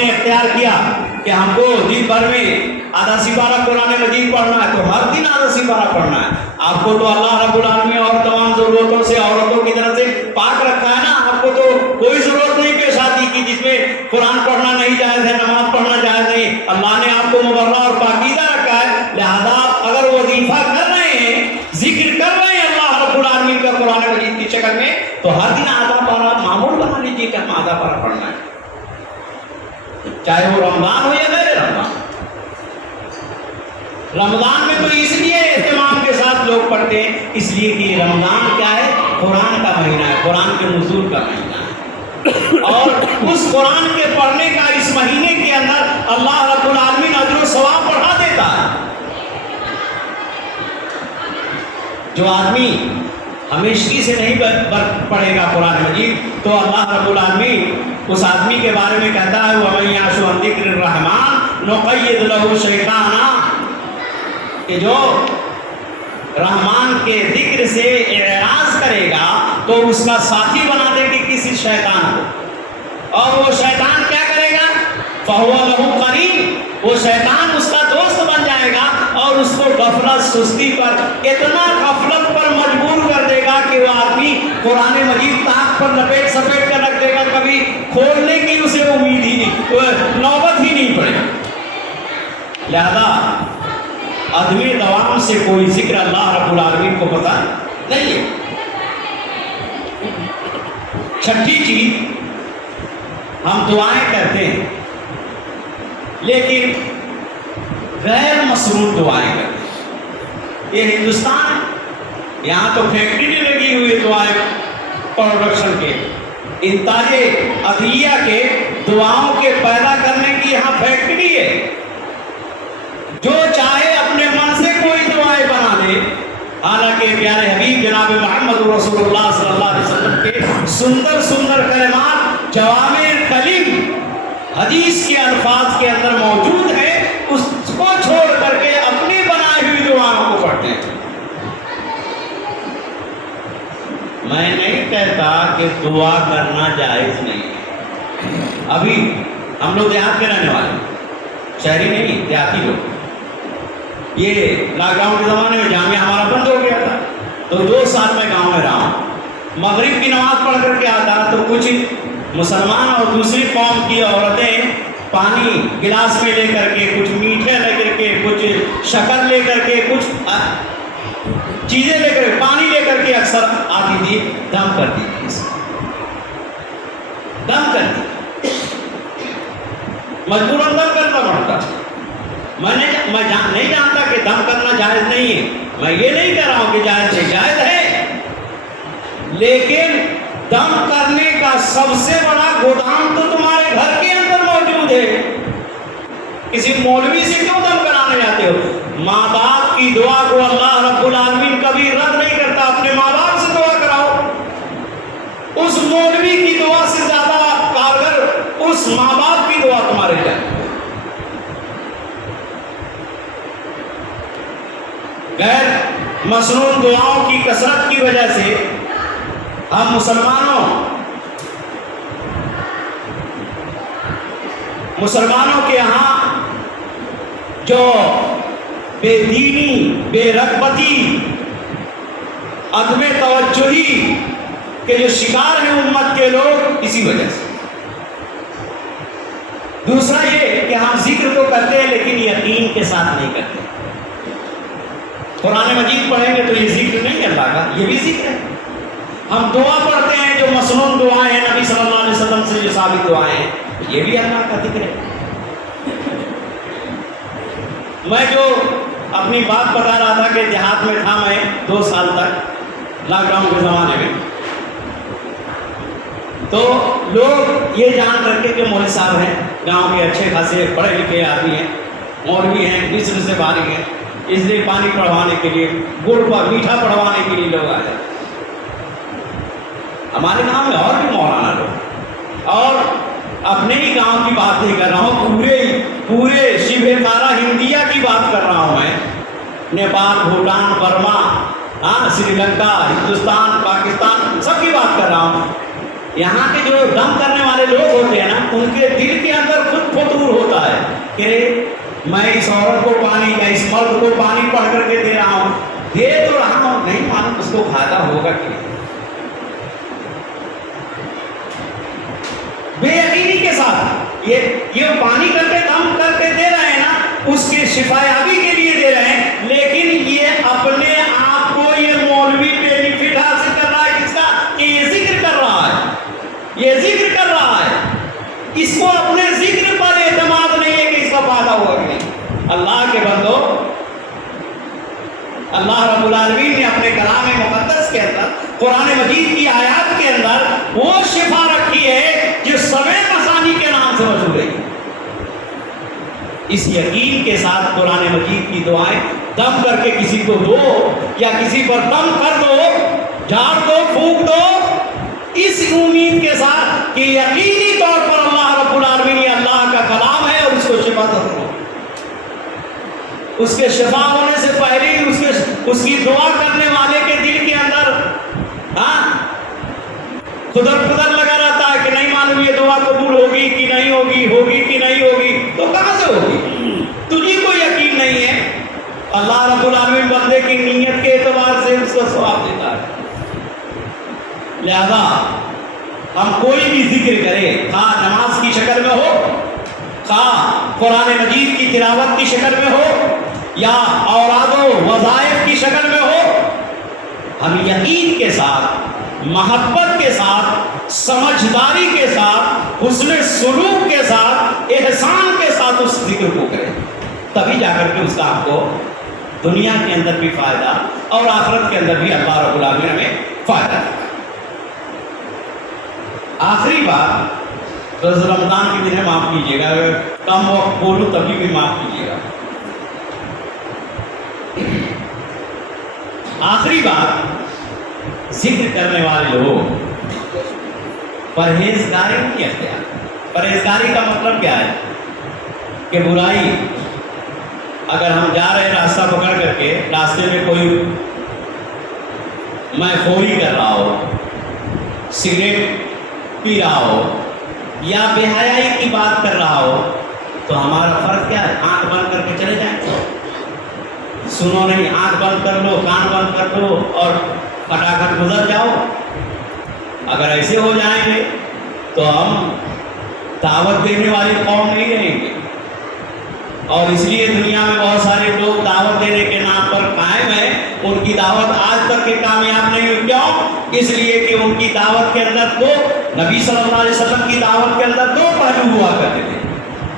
نے اختیار کیا کہ ہم کو دن بھر میں آدھا سپارہ قرآن مجید پڑھنا ہے تو ہر دن آدھا سپارہ پڑھنا ہے. آپ کو تو اللہ رب العالمین اور تمام ضرورتوں سے عورتوں کی طرف سے پاک رکھا ہے نا. آپ کو تو کوئی ضرورت نہیں پیش آتی کہ جس میں قرآن پڑھنا نہیں جائز ہے, نماز پڑھنا جائز نہیں. اللہ نے آپ کو مبرہ اور پاکیزہ رکھا ہے. لہذا اگر وظیفہ کر رہے ہیں, ذکر کر رہے ہیں اللہ رب العالمین کا قرآن مجید کی شکل میں, تو ہر دن آدھا پارہ معمول بنا لیجیے کہ ہم آدھا پارہ پڑھنا ہے, چاہے وہ رمضان ہو یا غیر رمضان. رمضان میں تو اس لیے اہتمام کے ساتھ لوگ پڑھتے ہیں, اس لیے کہ رمضان کیا ہے, قرآن کا مہینہ ہے, قرآن کے نزول کا مہینہ ہے. اور اس قرآن کے پڑھنے کا اس مہینے کے اندر اللہ رب العالمین اجر و ثواب بڑھا دیتا ہے. جو آدمی ہمیشگی سے نہیں پڑھے گا قرآن مجید, تو اللہ رب العالمین اس آدمی کے بارے میں کہتا ہے وَمَن يَعْشُ عَن ذِكْرِ الرَّحْمَٰنِ نُقَيِّضْ لَهُ شَيْطَانًا, کہ جو رحمان کے ذکر سے اعراض کرے گا تو اس کا ساتھی بنا دے گی کسی شیطان کو, اور وہ شیطان کیا کرے گا, فَهُوَ لَهُ قَرِينٌ, وہ شیطان اس کا دوست بن جائے گا اور اس کو غفلت سستی پر, اتنا غفلت پر مجبور کر دے گا کہ وہ آدمی قرآن مجید تاک پر لپیٹ سپیٹ کر رکھ دے گا, کبھی کھولنے کی اسے امید ہی نہیں, نوبت ہی نہیں پڑے. لہذا عدم دوام سے کوئی ذکر اللہ رب العالمین کو پتہ نہیں ہے. چھٹی چیز, ہم دعائیں کرتے ہیں لیکن غیر مصروف دعائیں کرتے ہیں. یہ ہندوستان ہے, یہاں تو فیکٹری نہیں لگی ہوئی دعائیں پروڈکشن کے, انتاج عدلیہ کے دعاؤں کے پیدا کرنے کی یہاں فیکٹری ہے. جو چاہے اپنے من سے کوئی دعائیں بنا دے, حالانکہ پیارے حبیب جناب محمد رسول اللہ صلی اللہ علیہ وسلم کے سندر سندر کلمات جوامع کلم حدیث کے الفاظ کے اندر موجود ہے, اس کو چھوڑ کر کے اپنی بنائی ہوئی دعاؤں کو پڑھتے ہیں. میں نہیں کہتا کہ دعا کرنا جائز نہیں ہے. ابھی ہم لوگ دیہات کے رہنے والے, شہری نہیں, دیہاتی لوگ. یہ لاک ڈاؤن کے زمانے میں جامعہ ہمارا بند ہو گیا تھا, تو 2 سال میں گاؤں میں رہا ہوں. مغرب کی نماز پڑھ کر کے آتا تو کچھ مسلمان اور دوسری قوم کی عورتیں پانی گلاس میں لے کر کے, کچھ میٹھے لے کر کے, کچھ شکر لے کر کے, کچھ چیزیں لے کر کے, پانی لے کر کے اکثر آتی تھی, دم کرتی تھی, دم کرتی, مجبوراً دم کرنا پڑتا. میں نہیں جانتا کہ دم کرنا جائز نہیں ہے, میں یہ نہیں کہہ رہا ہوں کہ جائز نہیں, جائز ہے, لیکن دم کرنے کا سب سے بڑا گودام تو تمہارے گھر کے اندر موجود ہے. کسی مولوی سے کیوں دم کرانے جاتے ہو؟ ماں باپ کی دعا کو اللہ رب العالمین کبھی رد نہیں کرتا. اپنے ماں باپ سے دعا کراؤ, اس مولوی کی دعا سے زیادہ کارگر اس ماں باپ کی دعا تمہارے لیے. غیر مسنون دعاؤں کی کثرت کی وجہ سے ہم مسلمانوں کے یہاں جو بے دینی, بے رغبتی, عدم توجہی کے جو شکار ہیں امت کے لوگ, اسی وجہ سے. دوسرا یہ کہ ہم ذکر تو کرتے ہیں لیکن یقین کے ساتھ نہیں کرتے. قرآن مجید پڑھیں گے تو یہ ذکر نہیں ہے اللہ کا, یہ بھی ذکر ہے. ہم دعا پڑھتے ہیں جو مسنون دعائیں ہیں, نبی صلی اللہ علیہ وسلم سے جو ثابت دعائیں ہیں, یہ بھی اللہ کا ذکر ہے. میں جو اپنی بات بتا رہا تھا کہ دیہات میں تھا میں 2 سال تک لاک ڈاؤن کے زمانے میں, تو لوگ یہ جان کر کے کہ مولوی صاحب ہیں, گاؤں کے اچھے خاصے پڑھے لکھے آدمی ہیں, مولوی ہیں, مصر سے فارغ ہیں, اس لیے پانی پڑھوانے کے لیے, گڑ پر میٹھا پڑھوانے کے لیے لوگ آ جاتے. ہمارے گاؤں میں اور بھی مولانا لوگ, اور اپنے ہی گاؤں کی بات نہیں کر رہا ہوں, پورے شبہ قارہ ہندیہ کی بات کر رہا ہوں میں. نیپال, بھوٹان, برما, سری لنکا, ہندوستان, پاکستان, سب کی بات کر رہا ہوں. یہاں کے جو دم کرنے والے لوگ ہوتے ہیں نا، ان کے دل کے اندر خود فطور ہوتا ہے کہ میں اس عورت کو پانی یا اس مرد کو پانی پڑھ کر کے دے رہا ہوں، دے تو رہا ہوں، نہیں معلوم اس کو فائدہ ہوگا کہ نہیں۔ بے یقینی کے ساتھ یہ پانی کر کے دم کر کے دے رہے ہیں نا، اس کے شفا یابی کے لیے دے رہے ہیں، لیکن یہ اپنے آپ کو یہ مولوی بینیفٹ حاصل کر رہا ہے، کس کا؟ کہ یہ ذکر کر رہا ہے، یہ ذکر کر رہا ہے، اس کو اپنے ذکر پر اعتماد نہیں ہے کہ اس کا فائدہ ہوگا کہ نہیں۔ اللہ کے بندو، اللہ رب العالمین نے اپنے کلام مقدس کے اندر، قرآن مجید کی آیات کے اندر وہ شفا رکھی ہے جو سبع مثانی کے نام سے مشہور ہے۔ اس یقین کے ساتھ قرآن مجید کی دعائیں دم کر کے کسی کو دو یا کسی پر دم کر دو، جھاڑ دو، پھونک دو، اس امید کے ساتھ کہ یقینی طور پر اللہ رب العالمین یہ اللہ کا کلام ہے اور اس کو شفا دو۔ اس کے شفا ہونے سے پہلے اس کی دعا کرنے والے کے دل کے اندر خدر لگا رہتا ہے کہ نہیں معلوم یہ دعا قبول ہوگی کہ نہیں ہوگی، ہوگی کہ نہیں ہوگی، تو کہاں سے ہوگی؟ تجھے کو یقین نہیں ہے۔ اللہ رب العالمین بندے کی نیت کے اعتبار سے اس کو ثواب دیتا ہے۔ لہذا ہم کوئی بھی ذکر کریں، خواہ نماز کی شکل میں ہو، خواہ قرآن مجید کی تلاوت کی شکل میں ہو، یا اوراد و وظائف کی شکل میں ہو، ہم یقین کے ساتھ، محبت کے ساتھ، سمجھداری کے ساتھ، حسن سلوک کے ساتھ، احسان کے ساتھ اس ذکر کو کریں، تبھی جا کر کے اس کا آپ کو دنیا کے اندر بھی فائدہ اور آخرت کے اندر بھی اللہ رب العالمین ہمیں فائدہ دیتا ہے۔ آخری بات، رمضان کے دن معاف کیجیے گا، اگر کم وقت بولوں تبھی بھی معاف کیجیے گا۔ آخری بات، ذکر کرنے والے لوگ پرہیزگاری نہیں اختیار۔ پرہیزگاری کا مطلب کیا ہے؟ کہ برائی، اگر ہم جا رہے ہیں راستہ پکڑ کر کے، راستے میں کوئی میں خوری کر رہا ہو، سگریٹ پی رہا ہو یا بے حیائی کی بات کر رہا ہو، تو ہمارا فرق کیا ہے؟ آنکھ بند کر کے چلے جائیں، سنو نہیں، آنکھ بند کر لو، کان بند کر لو اور پٹاخٹ گزر جاؤ۔ اگر ایسے ہو جائیں گے تو ہم دعوت دینے والی قوم نہیں رہیں گے، اور اس لیے دنیا میں بہت سارے لوگ دعوت دینے کے نام پر قائم ہیں، ان کی دعوت آج تک کے کامیاب نہیں ہوئی۔ کیوں؟ اس لیے کہ ان کی دعوت کے اندر نبی صلی اللہ علیہ وسلم کی دعوت کے اندر دو پہلو ہوا کرتے تھے،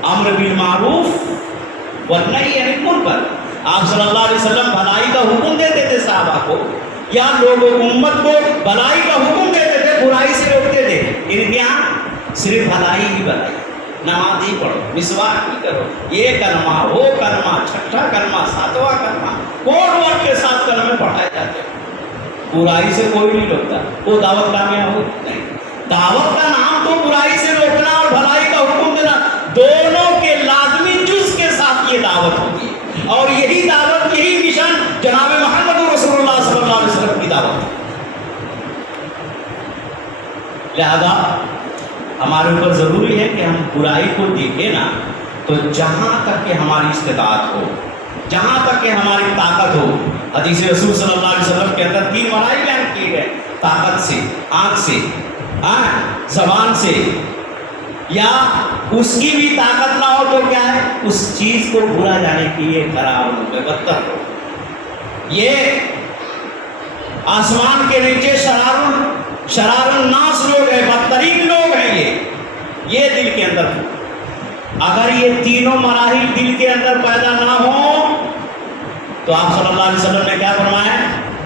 امر بالمعروف والنہی عن المنکر۔ آپ صلی اللہ علیہ وسلم بھلائی کا حکم دیتے تھے صحابہ کو، یا لوگوں امت کو بھلائی کا حکم دیتے تھے، برائی سے روکتے تھے۔ ان کے یہاں صرف بھلائی ہی بھلائی، نماز ہی پڑھو، مسواک ہی کرو، یہ کلمہ، وہ کلمہ، چھٹا کلمہ، ساتواں کلمہ، کوڈ ورڈ کے ساتھ کلمے پڑھائے جاتے ہیں۔ برائی سے کوئی نہیں روکتا، وہ دعوت کامیاب ہو نہیں۔ دعوت کا نام تو برائی سے روکنا اور بھلائی کا حکم دینا، دونوں کے لازمی جز کے ساتھ یہ دعوت ہوتی ہے، اور یہی دعوت، یہی مشن جناب محمد رسول اللہ صلی اللہ علیہ وسلم کی دعوت ہے۔ لہذا ہمارے اوپر ضروری ہے کہ ہم برائی کو دیکھیں نا، تو جہاں تک کہ ہماری استطاعت ہو، جہاں تک کہ ہماری طاقت ہو۔ حدیث رسول صلی اللہ علیہ وسلم کے اندر 3 بڑائی بیان کی گئے، طاقت سے، آنکھ سے، زبان سے، یا اس کی بھی طاقت نہ ہو تو کیا ہے؟ اس چیز کو بھلا جانے کی یہ خراب ہو، بدتر ہو۔ یہ آسمان کے نیچے شرار الناس لوگ ہیں، بدترین لوگ ہیں یہ دل کے اندر ہو۔ اگر یہ تینوں مراحل دل کے اندر پیدا نہ ہوں تو آپ صلی اللہ علیہ وسلم نے کیا فرمایا؟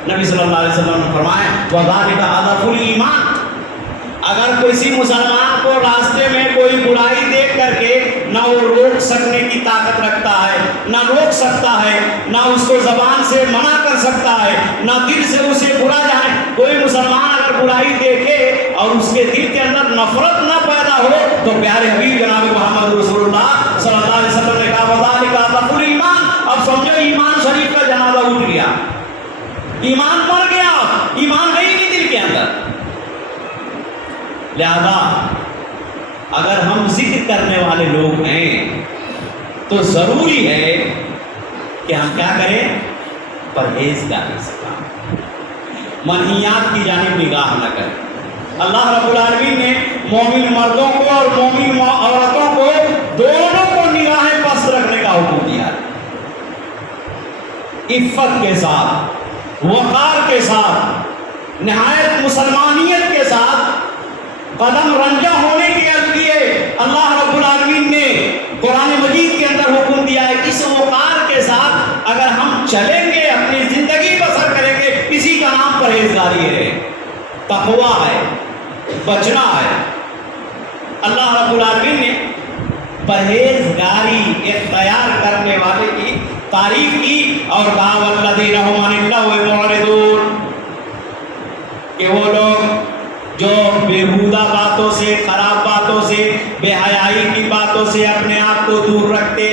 نبی صلی اللہ علیہ وسلم نے فرمایا وَذَلِكَ أَضْعَفُ الْإِيمَانِ۔ اگر کسی مسلمان کو راستے میں کوئی برائی دیکھ کر کے نہ وہ روک سکنے کی طاقت رکھتا ہے، نہ روک سکتا ہے، نہ اس کو زبان سے منع کر سکتا ہے، نہ دل سے اسے برا جائے، کوئی مسلمان اگر برائی دیکھے اور اس کے دل کے اندر نفرت نہ پیدا ہو، تو پیارے حبیب جناب محمد رسول اللہ صلی اللہ علیہ وسلم نے کہا وَذَلِكَ أَضْعَفُ الْإِيمَانِ۔ اب سمجھو ایمان شریف کا جنازہ اٹھ گیا، ایمان مر گیا، ایمان ہے ہی نہیں دل کے اندر۔ لہذا اگر ہم ذکر کرنے والے لوگ ہیں تو ضروری ہے کہ ہم کیا کریں؟ پرہیزگاری سے کام، منہیات کی جانب نگاہ نہ کریں۔ اللہ رب العالمین نے مومن مردوں کو اور مومن عورتوں کو دونوں کو نگاہیں پست رکھنے کا حکم دیا ہے، عفت کے ساتھ، وقار کے ساتھ، نہایت مسلمانیت کے ساتھ، قدم رنجہ ہونے کے لیے اللہ رب العالمین نے قرآن مجید کے اندر حکم دیا ہے۔ اس وقار کے ساتھ اگر ہم چلیں گے، اپنی زندگی بسر کریں گے، اسی کا نام پرہیزگاری ہے، تقویٰ ہے، بچنا ہے۔ اللہ رب العالمین نے پرہیزگاری اختیار کرنے والے کی تعریف کی اور کہا والذین هم عن اللغو معرضون، کہ وہ لوگ جو بےہودہ باتوں سے، خراب باتوں سے، بے حیائی کی باتوں سے اپنے آپ کو دور رکھتے،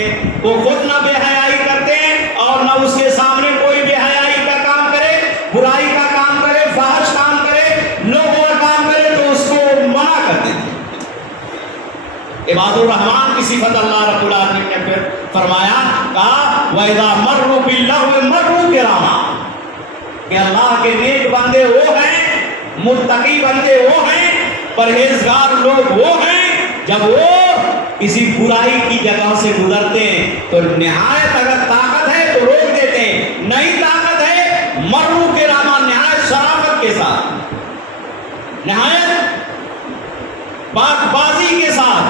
وہ خود نہ بے حیائی کرتے ہیں اور نہ اس کے سامنے کوئی بے حیائی کا کام کرے، برائی کا کام کرے، فحش کام کرے، لوگوں کا کام کرے تو اس کو منع کر دیتے۔ عباد الرحمن کی صفت اللہ رب العالمین نے پھر فرمایا، کہا وَإِذَا مَرُّوا بِاللَّغْوِ مَرُّوا كِرَامًا، کہ اللہ کے نیک بندے وہ ہیں، متقی بندے وہ ہیں، پرہیزگار لوگ وہ ہیں، جب وہ کسی برائی کی جگہ سے گزرتے ہیں تو نہایت اگر طاقت ہے تو روک دیتے ہیں، نہیں طاقت ہے مرو کے راما، نہایت شرافت کے ساتھ، نہایت پاک بازی کے ساتھ،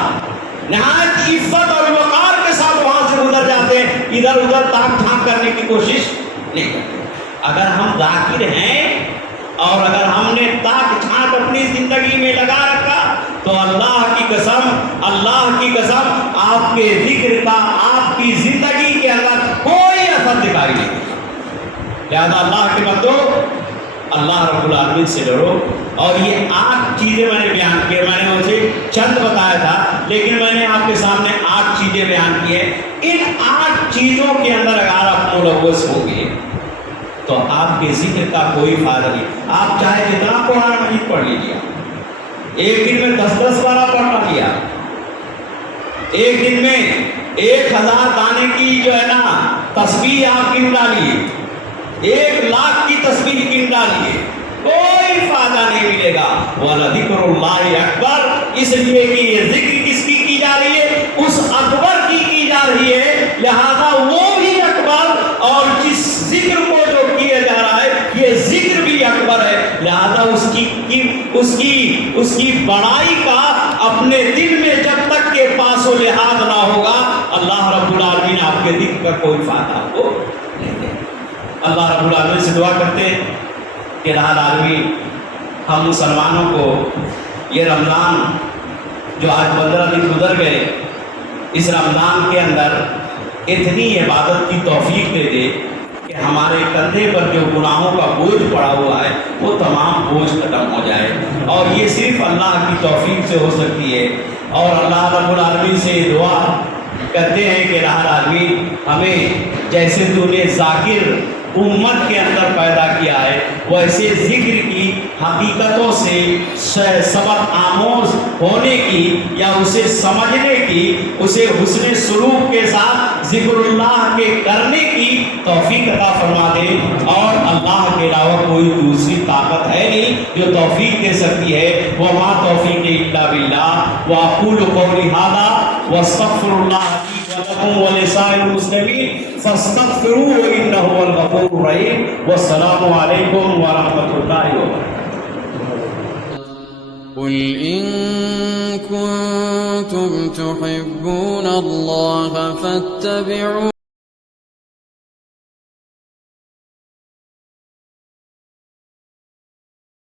نہایت عفت اور وقار کے ساتھ وہاں سے گزر جاتے ہیں، ادھر ادھر تاک جھانک کرنے کی کوشش نہیں کرتے۔ اگر ہم ذاکر ہیں اور اگر ہم نے تاک جھانک اپنی زندگی میں لگا رکھا تو اللہ کی قسم آپ کے ذکر کا آپ کی زندگی کے اندر کوئی اثر دکھائی نہیں۔ لہذا اللہ کے بندو، اللہ رب العالمین سے ڈرو۔ اور یہ 8 چیزیں میں نے بیان کی، میں نے اسے چند بتایا تھا لیکن میں نے آپ کے سامنے 8 چیزیں بیان کی ہیں۔ ان 8 چیزوں کے اندر اگر آپ ملوث ہوں گے تو آپ کے ذکر کا کوئی فائدہ نہیں۔ آپ چاہے جتنا قرآن مجید پڑھ لیجیے، ایک دن میں 10 بارہ پڑھ لیا، ایک دن میں 1000 دانے کی جو ہے نا تسبیح آپ گن ڈالیے، 1,00,000 کی تسبیح گن ڈالیے، کوئی فائدہ نہیں ملے گا۔ وَلَذِكْرُ اللَّهِ أَكْبَرُ، اس لیے کہ یہ ذکر کس کی جا رہی ہے؟ اس اکبر کی جا رہی ہے، لہذا وہ بھی اکبر، اور جس ذکر کو جو کیا جا رہا ہے یہ ذکر بھی اکبر ہے، لہذا اس کی بڑائی کا اپنے دل میں جب تک کہ پاس و لحاظ نہ ہوگا، اللہ رب العالمین آپ کے ذکر کا کوئی فائدہ آپ کو نہیں دے۔ اللہ رب العالمین سے دعا کرتے ہیں کہ رب العالمین ہم مسلمانوں کو یہ رمضان جو آج 15 دن گزر گئے، اس رمضان کے اندر اتنی عبادت کی توفیق دے دے کہ ہمارے کندھے پر جو گناہوں کا بوجھ پڑا ہوا ہے وہ تمام بوجھ ختم ہو جائے، اور یہ صرف اللہ کی توفیق سے ہو سکتی ہے۔ اور اللہ رب العالمین سے دعا کرتے ہیں کہ رب العالمین ہمیں جیسے تو نے ذاکر امت کے اندر پیدا کیا ہے ویسے ذکر کی حقیقتوں سے سبق آموز ہونے کی یا اسے سمجھنے کی، اسے حسن سلوک کے ساتھ ذکر اللہ کے کرنے کی توفیق عطا فرما دے، اور اللہ کے علاوہ کوئی دوسری طاقت ہے نہیں جو توفیق دے سکتی ہے۔ وما توفیق الا باللہ، واقول قولی ھذا واستغفر اللہ لی ولکم ولسائر المسلمین فاستغفروه انه هو الغفور الرحیم۔ والسلام علیکم ورحمۃ اللہ وبرکاتہ۔ قل إن كنتم تحبون الله فاتبعوني